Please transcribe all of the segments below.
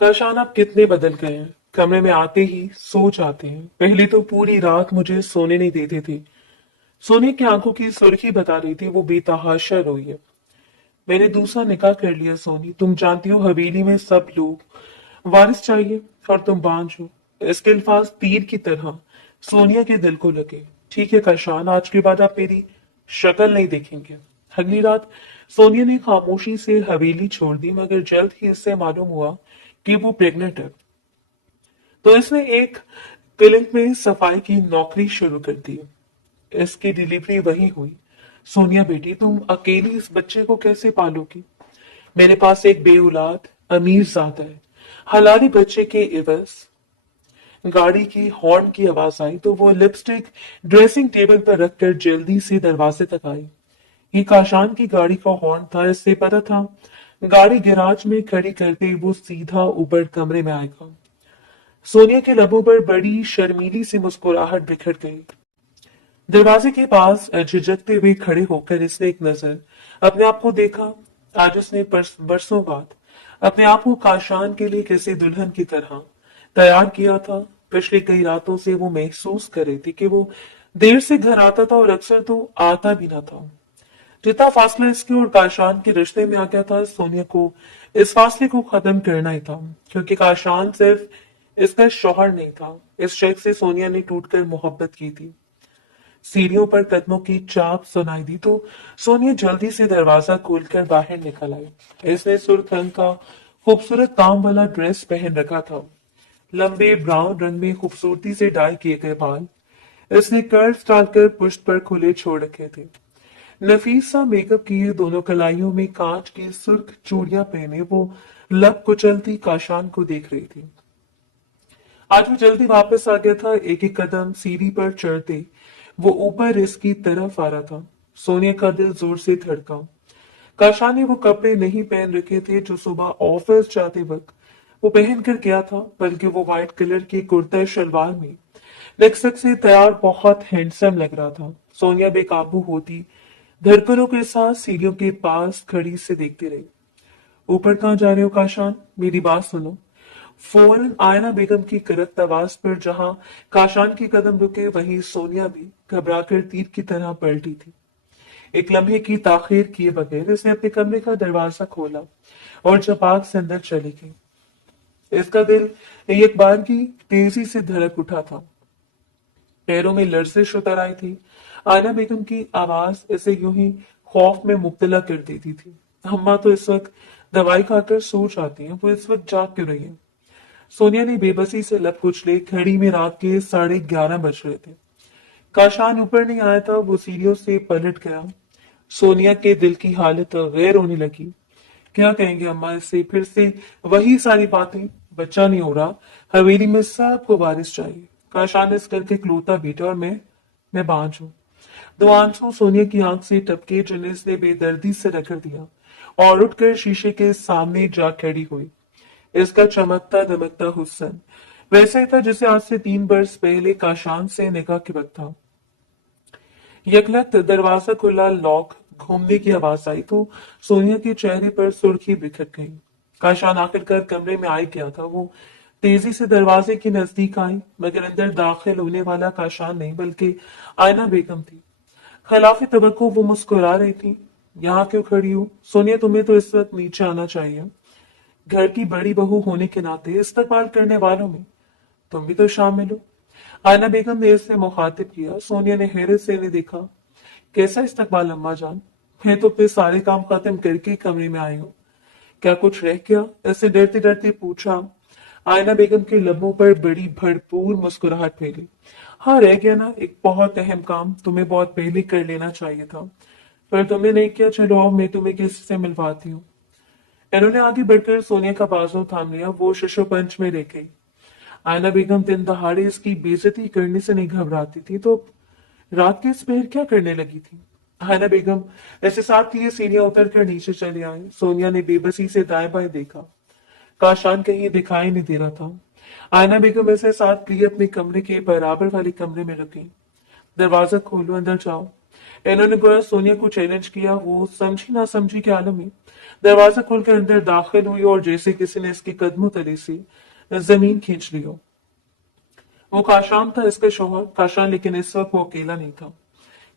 काशान आप कितने बदल गए हैं। कमरे में आते ही सो जाते हैं। पहले तो पूरी रात मुझे सोने नहीं देते थे। सोने की आंखों की सुर्खी बता रही थी वो बेतहाशा रोई है। मैंने दूसरा निकाह कर लिया सोनी। तुम जानती हो हवेली में सब लोग वारिस चाहिए और तुम बांझ हो। इसके अल्फाज तीर की तरह सोनिया के दिल को लगे। ठीक है काशान, आज के बाद आप मेरी शक्ल नहीं देखेंगे। अगली रात सोनिया ने खामोशी से हवेली छोड़ दी, मगर जल्द ही इससे मालूम हुआ कि वो प्रेग्नेंट है। तो इसने एक क्लिनिक में सफाई की नौकरी शुरू कर दी। इसकी डिलीवरी वही हुई। सोनिया बेटी, तुम अकेली इस बच्चे को कैसे पालोगी? मेरे पास एक बेऔलाद अमीर जादा है। हलाली बच्चे के इवज गाड़ी की हॉर्न की आवाज आई तो वो लिपस्टिक ड्रेसिंग टेबल पर रखकर जल्दी से दरवाजे तक आई। ये काशान की गाड़ी का हॉर्न था। इससे पता था गाड़ी गैराज में खड़ी करते वो सीधा ऊपर कमरे में आएगा। सोनिया के लबों पर बड़ी शर्मीली सी मुस्कुराहट बिखर गई। दरवाजे के पास झिझकते हुए खड़े होकर इसने एक नजर अपने आप को देखा। आज उसने बरसों बाद अपने आप को काशान के लिए किसी दुल्हन की तरह तैयार किया था। पिछली कई रातों से वो महसूस कर रही थी कि वो देर से घर आता था और अक्सर तो आता भी ना था। जितना फासला इसके और काशान के रिश्ते में आ गया था, सोनिया को इस फासले को खत्म करना ही था, क्योंकि काशान सिर्फ इसका शौहर नहीं था। इस शख्स से सोनिया ने टूटकर मोहब्बत की थी। सीढ़ियों पर कदमों की चाप सुनाई दी तो सोनिया जल्दी से दरवाजा खोलकर बाहर निकल आई। इसने सुर्ख रंग का खूबसूरत काम वाला ड्रेस पहन रखा था। लंबे ब्राउन रंग में खूबसूरती से डाई किए गए बाल इसने कर्ल्स डालकर पुष्ट पर खुले छोड़ रखे थे। नफीस सा मेकअप किए, दोनों कलाइयों में कांच की सुर्ख चूड़ियां पहने वो लब कुचलती काशान को देख रही थी। आज वो जल्दी वापस आ गया था। एक एक कदम सीढ़ी पर चढ़ते वो ऊपर इसकी तरफ आ रहा था। सोनिया का दिल जोर से धड़का। काशा ने वो कपड़े नहीं पहन रखे थे जो सुबह ऑफिस जाते वक्त वो पहन कर गया था, बल्कि वो व्हाइट कलर की कुर्ता शलवार में नक्सक से तैयार बहुत हैंडसम लग रहा था। सोनिया बेकाबू होती धड़कनों के साथ सीढ़ियों के पास खड़ी से देखती रही। ऊपर कहाँ जा रहे हो काशान? मेरी बात सुनो। फौरन आयना बेगम की करख्त आवाज पर जहां काशान के कदम रुके, वहीं सोनिया भी घबराकर तीर की तरह पलटी थी। एक लम्हे की ताखीर किए बगैर इसने अपने कमरे का दरवाजा खोला और झपाक से अंदर चली गई। इसका दिल एक बार की तेजी से धड़क उठा था। पैरों में लर्जिश उतर आई थी। आयना बेगम की आवाज इसे यूं ही खौफ में मुब्तला कर देती थी। अम्मा तो इस वक्त दवाई खाकर सो जाती हैं, वो इस वक्त जाग क्यों रही है? सोनिया ने बेबसी से लब कुचले। घड़ी में रात के 11:30 बज रहे थे। काशान ऊपर नहीं आया था। वो सीढ़ियों से पलट गया। सोनिया के दिल की हालत गैर होने लगी। क्या कहेंगे अम्मा इससे? फिर से वही सारी बातें। बच्चा नहीं हो रहा, हवेली में सबको वारिस चाहिए। काशान इस करके इकलौता बेटा और मैं बांझ हूं। दो आंसू सोनिया की आंख से टपके जिन्हें इसने बेदर्दी से रगड़ दिया और उठकर शीशे के सामने जा खड़ी हुई। इसका चमकता दमकता हुस्न वैसा ही था जैसे आज से 3 बरस पहले काशान से निकाह के वक्त था। यकलख्त दरवाजा खुला, लॉक घूमने की आवाज आई तो सोनिया के चेहरे पर सुर्खी बिखर गई। काशान आखिरकार कमरे में आ ही गया था। वो तेजी से दरवाजे के नजदीक आई, मगर अंदर दाखिल होने वाला काशान नहीं बल्कि आयना बेगम थी। खिलाफी तवक्को वो मुस्कुरा रही थी। यहाँ क्यों खड़ी हो सोनिया? तुम्हें तो इस वक्त नीचे आना चाहिए। घर की बड़ी बहू होने के नाते इस्तकबाल करने वालों में तुम भी तो शामिल हो। आयना बेगम ने इससे मुखातिब किया। सोनिया ने हैरत से इन्हें देखा। कैसा इस्तकबाल अम्मा जान? मैं तो फिर सारे काम खत्म करके कमरे में आई हूँ। क्या कुछ रह गया? ऐसे डरते डरते पूछा। आयना बेगम के लबों पर बड़ी भरपूर मुस्कुराहट फैली। हाँ, रह गया ना, एक बहुत अहम काम तुम्हें बहुत पहले कर लेना चाहिए था, पर तुमने नहीं किया। चलो आओ, मैं तुम्हें किसी से मिलवाती हूँ। इन्होंने आगे बढ़कर सोनिया का बाजू थाम लिया। वो शशोपंच में रह गई। आयना बेगम दिन दहाड़े इसकी बेइज्जती करने से नहीं घबराती थी, तो रात के इस पहर क्या करने लगी थी? आयना बेगम ऐसे साथ लिए सीढ़ियां उतर कर नीचे चले आए। सोनिया ने बेबसी से दाएं बाएं देखा। काशान कहीं दिखाई नहीं दे रहा था। आयना बेगम ऐसे साथ लिए अपने कमरे के बराबर वाले कमरे में रुकी। दरवाजा खोलो, अंदर जाओ। इन्होंने गोया सोनिया को चैलेंज किया। वो समझी ना समझी के आलम में दरवाजा खोलकर अंदर दाखिल हुई और जैसे किसी ने इसके कदमों तले से जमीन खींच ली हो। वो काशान था, इसका शौहर काशान, लेकिन इस वक्त वो अकेला नहीं था।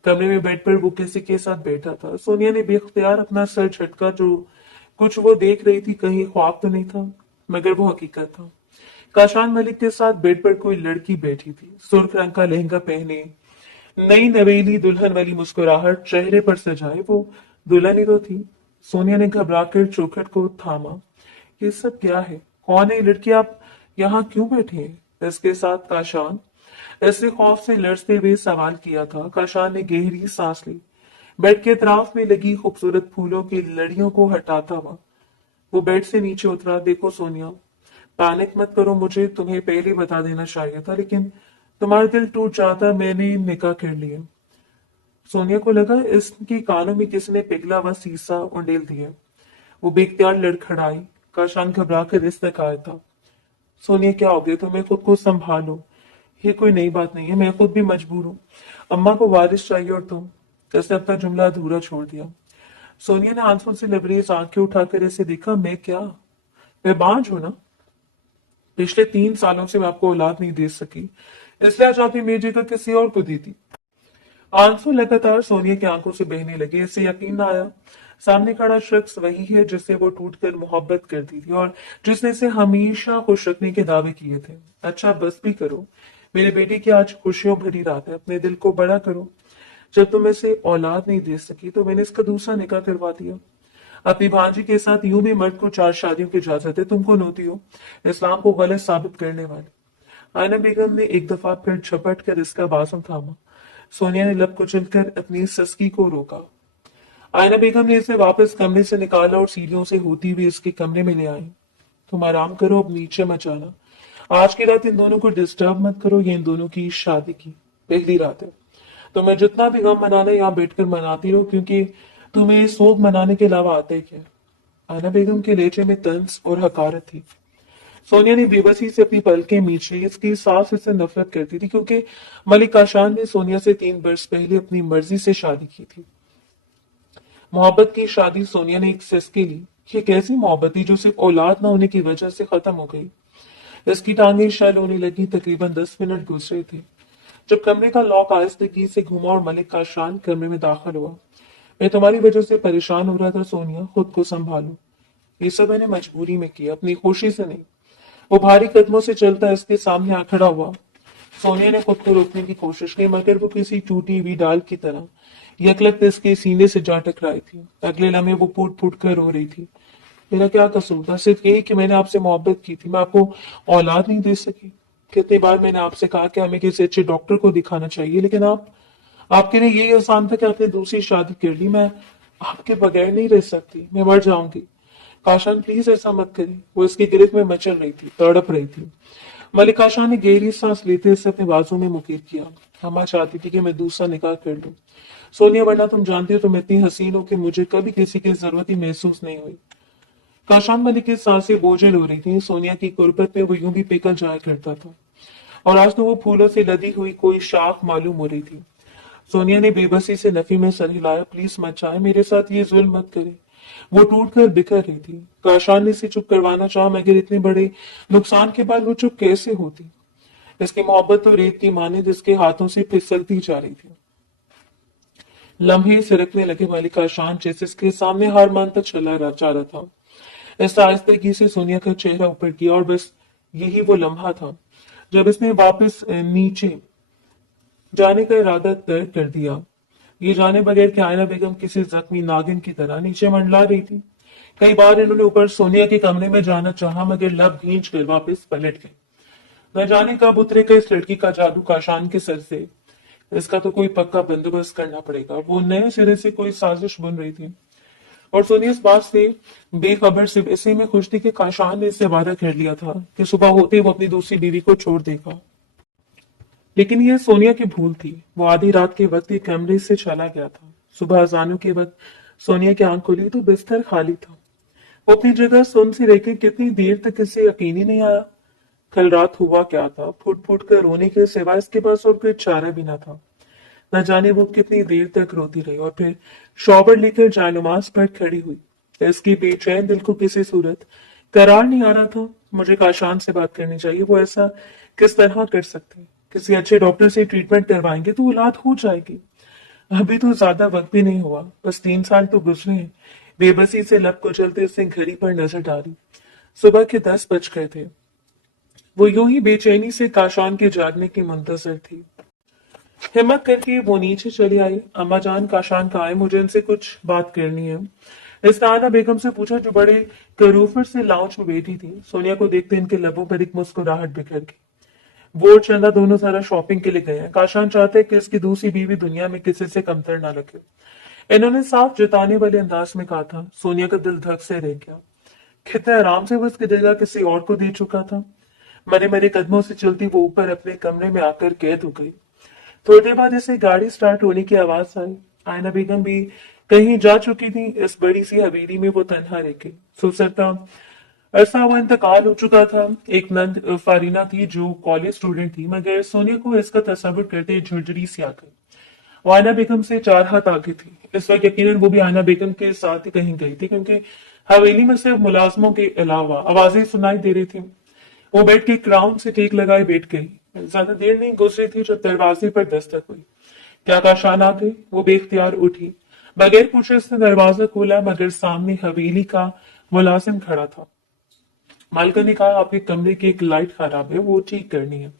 कमरे में बेड पर वो किसी के साथ बैठा था। सोनिया ने बेख्तियार अपना सर झटका। जो कुछ वो देख रही थी कहीं ख्वाब तो नहीं था, मगर वो हकीकत था। काशान मलिक के साथ बेड पर कोई लड़की बैठी थी, सुर्ख रंग का लहंगा पहने, नई नवेली दुल्हन वाली मुस्कुराहट चेहरे पर सजाए। वो दुल्हन ही तो थी। सोनिया ने घबराकर चौखट को थामा। ये सब क्या है? कौन है ये लड़की? आप यहाँ क्यों बैठे हैं इसके साथ? काशान ऐसे खौफ से लड़ते हुए सवाल किया था। काशान ने गहरी सांस ली। बेड के अतराफ में लगी खूबसूरत फूलों की लड़ियों को हटाता हुआ वो बेड से नीचे उतरा। देखो सोनिया, पैनिक मत करो, मुझे तुम्हें पहले बता देना चाहिए था, लेकिन तुम्हारा दिल टूट जाता। मैंने निकाह कर लिया। सोनिया को लगा इसके कानों में किसने पिघला हुआ शीशा उंडेल दिया। वो बेख्तियार लड़खड़ाई। काशान घबरा कर इस तक आया था। सोनिया क्या हो गया? तुम्हें खुद को संभालो, ये कोई नई बात नहीं है, मैं खुद भी मजबूर हूँ। अम्मा को वारिस चाहिए और तुम। जैसे अपना जुमला अधूरा छोड़ दिया। सोनिया ने आंसू से लबरेज आंखें उठाकर ऐसे देखा। मैं क्या? मैं बांझ हूं ना? पिछले 3 सालों से मैं आपको औलाद नहीं दे सकी, इसलिए आज आपने मेरी जगह किसी और को दी थी। आंसू लगातार सोनिया की आंखों से बहने लगे। इसे यकीन न आया सामने खड़ा शख्स वही है जिससे वो टूटकर मोहब्बत करती थी और जिसने इसे हमेशा खुश रखने के दावे किए थे। अच्छा बस भी करो, मेरे बेटे की आज खुशियों भरी रात है, अपने दिल को बड़ा करो। जब तुम इसे औलाद नहीं दे सकी तो मैंने इसका दूसरा निकाह करवा दिया। अपनी भांजी के साथ यूं भी मर्द को 4 शादियों की इजाजत है। तुम कौन होती हो इस्लाम को गलत साबित करने वाले? आयना बेगम ने एक दफा फिर झपट कर इसका बाजू थामा। सोनिया ने लब कुचलकर अपनी सस्की को रोका। आयना बेगम ने इसे वापस कमरे से निकाला और सीढ़ियों से होती हुई इसके कमरे में ले आई। तुम आराम करो, अब नीचे मत जाना। आज की रात इन दोनों को डिस्टर्ब मत करो, ये इन दोनों की शादी की पहली रात है। तुम्हें जितना भी गम मनाना है यहाँ बैठकर मनाती रहो, क्योंकि तुम्हें शोक मनाने के अलावा आता ही क्या? आयना बेगम के लहजे में तंज और हकारत थी। सोनिया ने बेबसी से अपनी पलकें मींच ली। इसकी सास इससे नफरत करती थी क्योंकि मलिक काशान ने सोनिया से 3 वर्ष पहले अपनी मर्जी से शादी की थी। मोहब्बत की शादी सोनिया ने एक सिसके ली। ये कैसी मोहब्बत थी जो सिर्फ औलाद ना होने की वजह से खत्म हो गई? इसकी टांगें शल होने लगी। तकरीबन 10 मिनट गुजरे थे जब कमरे का लॉक आहिस्तगी से घुमा और मलिक काशान कमरे में दाखिल हुआ। मैं तुम्हारी वजह से परेशान हो रहा था सोनिया, खुद को संभालो। ये सब मैंने मजबूरी में किया, अपनी खुशी से नहीं। वो भारी कदमों से चलता इसके सामने आ खड़ा हुआ। सोनिया ने खुद को रोकने की कोशिश की, मगर वो किसी टूटी हुई डाल की तरह यकलक इसके सीने से जा टकराई थी। अगले लम्हे वो फूट फूट कर रो रही थी। मेरा क्या कसूर था? सिर्फ यही कि मैंने आपसे मोहब्बत की थी। मैं आपको औलाद नहीं दे सकी। कितनी बार मैंने आपसे कहा कि हमें किसी अच्छे डॉक्टर को दिखाना चाहिए, लेकिन आपके लिए यही आसान था कि आपने दूसरी शादी कर ली। मैं आपके बगैर नहीं रह सकती, मैं मर जाऊंगी। काशान प्लीज ऐसा मत करें। वो इसकी गिरफ्त में मचल रही थी, तड़प रही थी। मलिक काशान ने गहरी सांस लेते इसे अपने बाजू में मुकेर किया। अम्मा चाहती थी कि मैं दूसरा निकाह कर लूं सोनिया, वरना तुम जानती हो तुम इतनी हसीन हो कि मुझे कभी किसी की जरूरत ही महसूस नहीं हुई। काशान मलिक की सांसें बोझिल हो रही थी। सोनिया की गुर्बत में वो यूं भी पिघल जाया करता था और आज तो वो फूलों से लदी हुई कोई शाख मालूम हो रही थी। सोनिया ने बेबसी से नफी में सर हिलाया। प्लीज मत जाए, मेरे साथ ये जुल्म मत करे। वो टूट कर बिखर रही थी। काशान ने इसे चुप करवाना चाहा, मगर इतने बड़े नुकसान के बाद वो चुप कैसे होती? इसकी मोहब्बत तो रेत की माने जिसके हाथों से फिसलती जा रही थी। लम्हे सिरकने लगे। मलिक काशान जैसे इसके सामने हार मानता चला जा रहा था। इस आहिस्तगी से सोनिया का चेहरा ऊपर किया और बस यही वो लम्हा था जब इसने वापस नीचे जाने का इरादा तय कर दिया। ये जाने बगैर कि आयना बेगम किसी जख्मी नागिन की तरह नीचे मंडला रही थी। कई बार इन्होंने ऊपर सोनिया के कमरे में जाना चाहा, मगर लब भींच कर वापस पलट गए। न जाने कब उतरेगा इस लड़की का जादू काशान के सर से। इसका तो कोई पक्का बंदोबस्त करना पड़ेगा। वो नए सिरे से कोई साजिश बुन रही थी और सोनिया इस बात से बेखबर सिर्फ इसी में खुश थी कि काशान ने इससे वादा कर लिया था कि सुबह होते ही वो अपनी दूसरी बीवी को छोड़ देगा। लेकिन यह सोनिया की भूल थी। वो आधी रात के वक्त ही कमरे से चला गया था। सुबह अजानों के वक्त सोनिया की आंख खुली तो बिस्तर खाली था। वो अपनी जगह सुन सी रही कि कितनी देर तक इसे यकीन ही नहीं आया कल रात हुआ क्या था। फुट फुट कर रोने के सिवा इसके पास और कोई चारा भी ना था। न जाने वो कितनी देर तक रोती रही और फिर शॉवर लेकर जायनमाज पर खड़ी हुई। इसकी बेचैन दिल को किसी सूरत करार नहीं आ रहा था। मुझे काशान से बात करनी चाहिए, वो ऐसा किस तरह कर सकते हैं? किसी अच्छे डॉक्टर से ट्रीटमेंट करवाएंगे तो औलाद हो जाएगी। अभी तो ज्यादा वक्त भी नहीं हुआ, बस 3 साल तो गुजरे हैं। बेबसी से लब को चलते उसने घड़ी पर नजर डाली। सुबह के 10 बज गए थे। वो यूं ही बेचैनी से काशान के जागने की मुंतजर थी। हिम्मत करके वो नीचे चली आई। अम्मा जान, काशान कहाँ है? मुझे इनसे कुछ बात करनी है। इसने आना बेगम से पूछा, जो बड़े करूफर से लाउंज में बैठी थी। सोनिया को देखते इनके लबों पर एक मुस्कुराहट बिखर गई। वो और चंदा दोनों सारा शॉपिंग के लिए गए हैं। काशान चाहते हैं कि इसकी दूसरी बीवी दुनिया में किसी से कमतर ना लगे। इन्होंने साफ जताने वाले अंदाज में कहा था। सोनिया का दिल धक से रह गया। कितने आराम से वो उसकी जगह किसी और को दे चुका था। मरे मरे कदमों से चलती वो ऊपर अपने कमरे में आकर कैद हो गई। थोड़ी देर बाद इसे गाड़ी स्टार्ट होने की आवाज आई। आयना बेगम भी कहीं जा चुकी थी। इस बड़ी सी हवेली में वो तन्हा रह गई। सुसरता ऐसा वो इंतकाल हो चुका था। एक नंद फारीना थी जो कॉलेज स्टूडेंट थी, मगर सोनिया को इसका तस्वुर करते झुरझुरी सी आ गई। वो आयना बेगम से 4 हाथ आगे थी। इस वक्त यकीनन वो भी आयना बेगम के साथ ही कहीं गई थी, क्योंकि हवेली में सिर्फ मुलाजमों के अलावा आवाजें सुनाई दे रही थी। वो बेड के क्राउन से टेक लगाए बैठ गई। ज्यादा देर नहीं गुजरी थी जब दरवाजे पर दस्तक हुई। क्या काशान आ गई? वो बेख्तियार उठी। बगैर पूछे उसने दरवाजा खोला, मगर सामने हवेली का मुलाजिम खड़ा था। मालका ने कहा, आपके कमरे की एक लाइट खराब है, वो ठीक करनी है।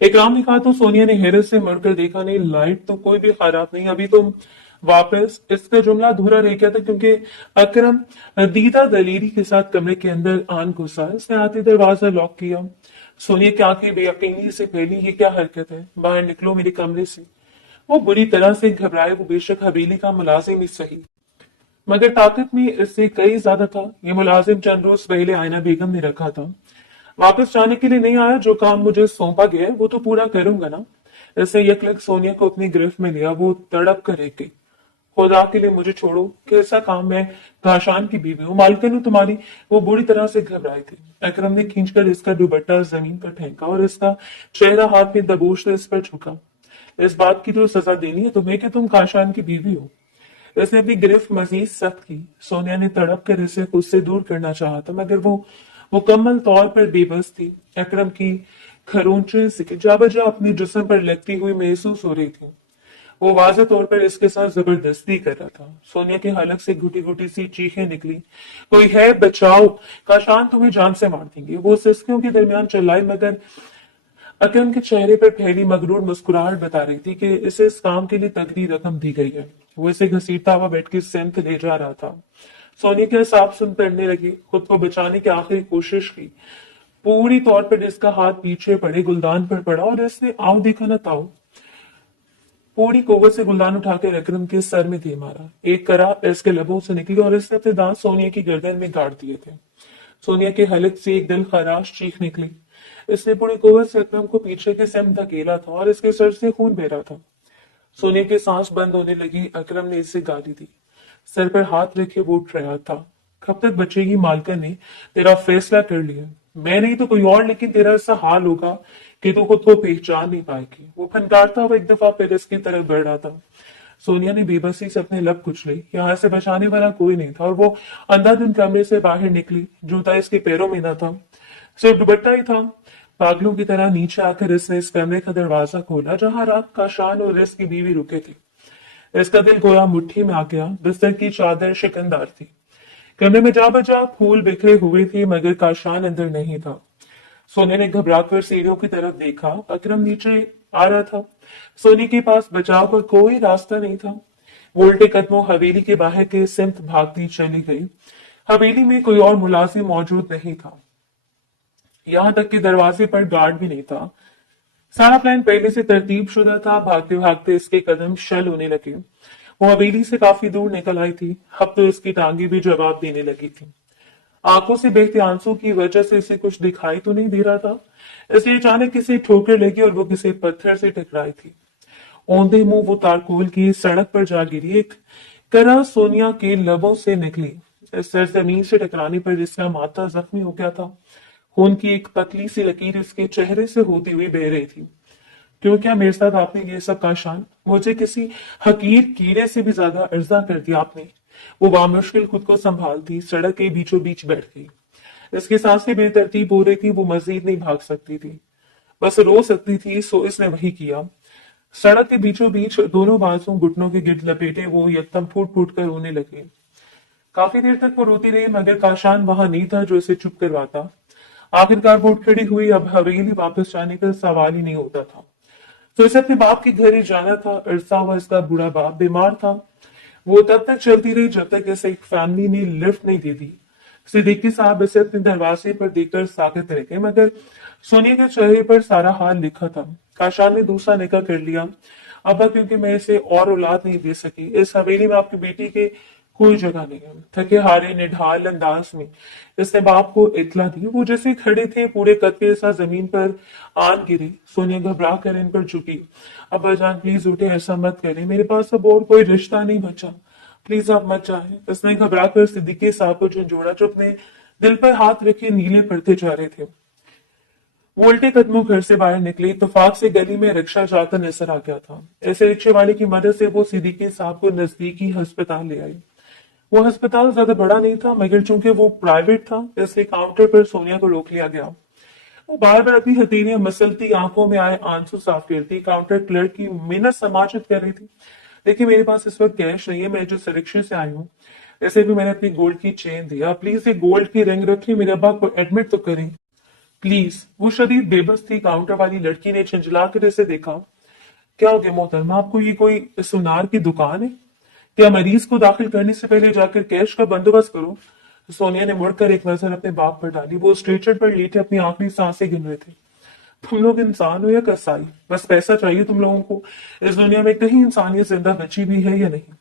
इकराम ने कहा तो सोनिया ने हैरत से मुड़कर देखा। नहीं, लाइट तो कोई भी खराब नहीं, अभी तुम वापस। इसका जुमला अधूरा रह गया था क्योंकि अकरम दीदा दलेरी के साथ कमरे के अंदर आन घुसा। इसने आते दरवाजा लॉक किया। सोनिया की आंखें बेयकीनी से फैली। ये क्या हरकत है? बाहर निकलो मेरे कमरे से। वो बुरी तरह से घबराए। वो बेशक हवेली का मुलाजिम ही सही, मगर ताकत में इससे कई ज्यादा था। ये मुलाजिम चंद रोज पहले आयना बेगम ने रखा था। वापस जाने के लिए नहीं आया। जो काम मुझे सौंपा गया है वो तो पूरा करूंगा ना। ऐसे यकलक सोनिया को अपनी गिरफ्त में लिया। वो तड़प कर रह गई। खुदा के लिए मुझे छोड़ो, कैसा काम? मैं काशान की बीवी हूँ, मालकिन हूँ तुम्हारी। वो बुरी तरह से घबराई थी। अकरम ने खींचकर इसका दुपट्टा जमीन पर फेंका और इसका चेहरा हाथ में दबोचकर इस पर झुका। इस बात की तो सजा देनी है तुम्हें कि तुम काशान की बीवी हो। इसने अपनी गिरफ्त मजीद सख्त की। सोनिया ने तड़प कर इसे खुद से दूर करना चाहा था, मगर वो मुकम्मल तौर पर बेबस थी। अकरम की खरोंचे से जा बजा अपने जिस्म पर लगती हुई महसूस हो रही थी। वो वाज़ेह तौर पर इसके साथ जबरदस्ती कर रहा था। सोनिया के हलक से घुटी घुटी सी चीखें निकली। कोई है, बचाओ, काशान तुम्हें जान से मार देंगे। वो सिसकियों के दरमियान चिल्लाई, मगर अकरम के चेहरे पर फैली मगरूर मुस्कुराहट बता रही थी कि इसे इस काम के लिए तगड़ी रकम दी गई है। वो इसे घसीटता हुआ बेड की सेंध ले जा रहा था। सोनिया के साफ सुन पड़ने लगी। खुद को बचाने की आखिरी कोशिश की। पूरी तौर पर इसका हाथ पीछे पड़े गुलदान पर पड़ा और इसने आओ देखा ना ताओ पूरी कुव्वत से गुलदान उठाकर अकरम के सर में दे मारा। एक करा इसके लबों से निकली और इसने अपने दांत सोनिया की गर्दन में गाड़ दिए थे। सोनिया के हलक से एक दिल खराश चीख निकली। इसने पूरी कुव्वत से अकरम को पीछे के सम धकेला था और इसके सर से खून बह रहा था। सोनिया की सांस बंद होने लगी। अकरम ने इसे गाली दी। सर पर हाथ रखे वो उठ रहा था। कब तक बचेगी? मालका ने तेरा फैसला कर लिया। मैं नहीं तो कोई और, लेकिन तेरा ऐसा हाल होगा कि तू खुद को पहचान नहीं पाएगी। वो फनकारता हुआ एक दफा फिर इसकी तरफ बढ़ रहा था। सोनिया ने बेबसी से अपने लब कुचले। यहाँ से बचाने वाला कोई नहीं था और वो अंधाधुंध कमरे से बाहर निकली। जूता इसके पैरों में न था, सिर्फ दुपट्टा ही था। पागलों की तरह नीचे आकर इसने इस कमरे का दरवाजा खोला जहां रात काशान और इसकी बीवी रुके थे। इसका दिल गोया मुट्ठी में आ गया। बिस्तर की चादर शिकनदार थी। कमरे में जा बजा फूल बिखरे हुए थे, मगर काशान अंदर नहीं था। सोने ने घबराकर सीढ़ियों की तरफ देखा। अकरम नीचे आ रहा था। सोने के पास बचाव का कोई रास्ता नहीं था। वो उल्टे कदमों हवेली के बाहर के सिमत भागती चली गई। हवेली में कोई और मुलाजिम मौजूद नहीं था। यहां तक कि दरवाजे पर गार्ड भी नहीं था। सारा प्लान पहले से तरतीब शुदा था। भागते भागते इसके कदम शल होने लगे। वो हवेली से काफी दूर निकल आई थी। अब तो इसकी टांगे भी जवाब देने लगी थी। आंखों से बहते आंसू की वजह से इसे कुछ दिखाई तो नहीं दे रहा था, इसलिए अचानक किसी ठोकर लगी और वो किसी पत्थर से टकराई थी। औंधे मुंह वो तारकोल की सड़क पर जा गिरी। एक करा सोनिया के लबों से निकली। इस सरजमीन से टकराने पर इसका माथा जख्मी हो गया था। खून की एक पतली सी लकीर इसके चेहरे से होती हुई बह रही थी। क्यों क्या मेरे साथ आपने ये सब काशान? मुझे किसी हकीर कीड़े से भी ज्यादा अर्जा कर दिया आपने। वो बामुश्किल खुद को संभालती सड़क के बीचों बीच बैठ गई। इसकी सांसें बेतरतीब हो रही थी, वो मजीद नहीं भाग सकती थी, बस रो सकती थी। सो इसने वही किया। सड़क के बीचों बीच दोनों बाजुओं घुटनों के गिर्द लपेटे वो यकदम फूट फूट कर रोने लगे। काफी देर तक वो रोती रही, मगर काशान वहां नहीं था जो इसे चुप करवाता। आखिरकार वो उठ खड़ी हुई। अब हवेली वापस जाने का सवाल ही नहीं होता था। तो इसे अपने बाप के घर ही जाना था। अरसा हुआ इसका बूढ़ा बाप बीमार था। वो तब तक चलती रही जब तक इसे एक फैमिली ने लिफ्ट नहीं दे दी। सिद्दीकी साहब इसे अपने दरवाजे पर देखकर साकित रह गए, मगर सोनिया के चेहरे पर सारा हाल लिखा था। काशान ने दूसरा निकाह कर लिया। अब्बा, क्योंकि मैं इसे और औलाद नहीं दे सकी, इस हवेली में आपकी बेटी के कोई जगह नहीं है। थके हारे निढाल अंदाज में इसने बाप को इतला दी। वो जैसे खड़े थे पूरे कद के साथ जमीन पर आन गिरे। सोनिया घबरा कर इन पर झुकी। अब्बा जान प्लीज उठे, ऐसा मत करें, मेरे पास अब और कोई रिश्ता नहीं बचा, प्लीज आप मत जाए। उसने घबरा कर सिद्दीकी साहब को झंझोड़ा जो अपने दिल पर हाथ रखे नीले पड़ते जा रहे थे। वो उल्टे कदमों घर से बाहर निकली। इत्तेफाक से गली में रिक्शा जाकर नजर आ गया था। ऐसे रिक्शे वाले की मदद से वो सिद्दीकी साहब को नजदीकी अस्पताल ले आई। वो अस्पताल ज्यादा बड़ा नहीं था, मगर चूंकि वो प्राइवेट था इसलिए काउंटर पर सोनिया को रोक लिया गया। वो बार बार अपनी हथेलियां मसलती, आंखों में आए आंसू साफ करती। काउंटर क्लर्क की मिन्नत समाजित कर रही थी। देखिए, मेरे पास इस वक्त कैश नहीं है, मैं जो रिक्शे से आई हूँ। ऐसे भी मैंने अपनी गोल्ड की चेन दिया, प्लीज ये गोल्ड की रिंग रखिए, मेरे अब्बा को एडमिट तो करें प्लीज। वो शदीद बेबस थी। काउंटर वाली लड़की ने झंझला कर इसे देखा। क्या हो गया मोहतरमा, आपको ये कोई सुनार की दुकान है क्या? मरीज को दाखिल करने से पहले जाकर कैश का बंदोबस्त करो। सोनिया ने मुड़कर एक नजर अपने बाप पर डाली। वो स्ट्रेचर पर लेटे अपनी आखिरी सांसें गिन रहे थे। तुम लोग इंसान हो या कसाई? बस पैसा चाहिए तुम लोगों को। इस दुनिया में कहीं इंसानियत जिंदा बची भी है या नहीं?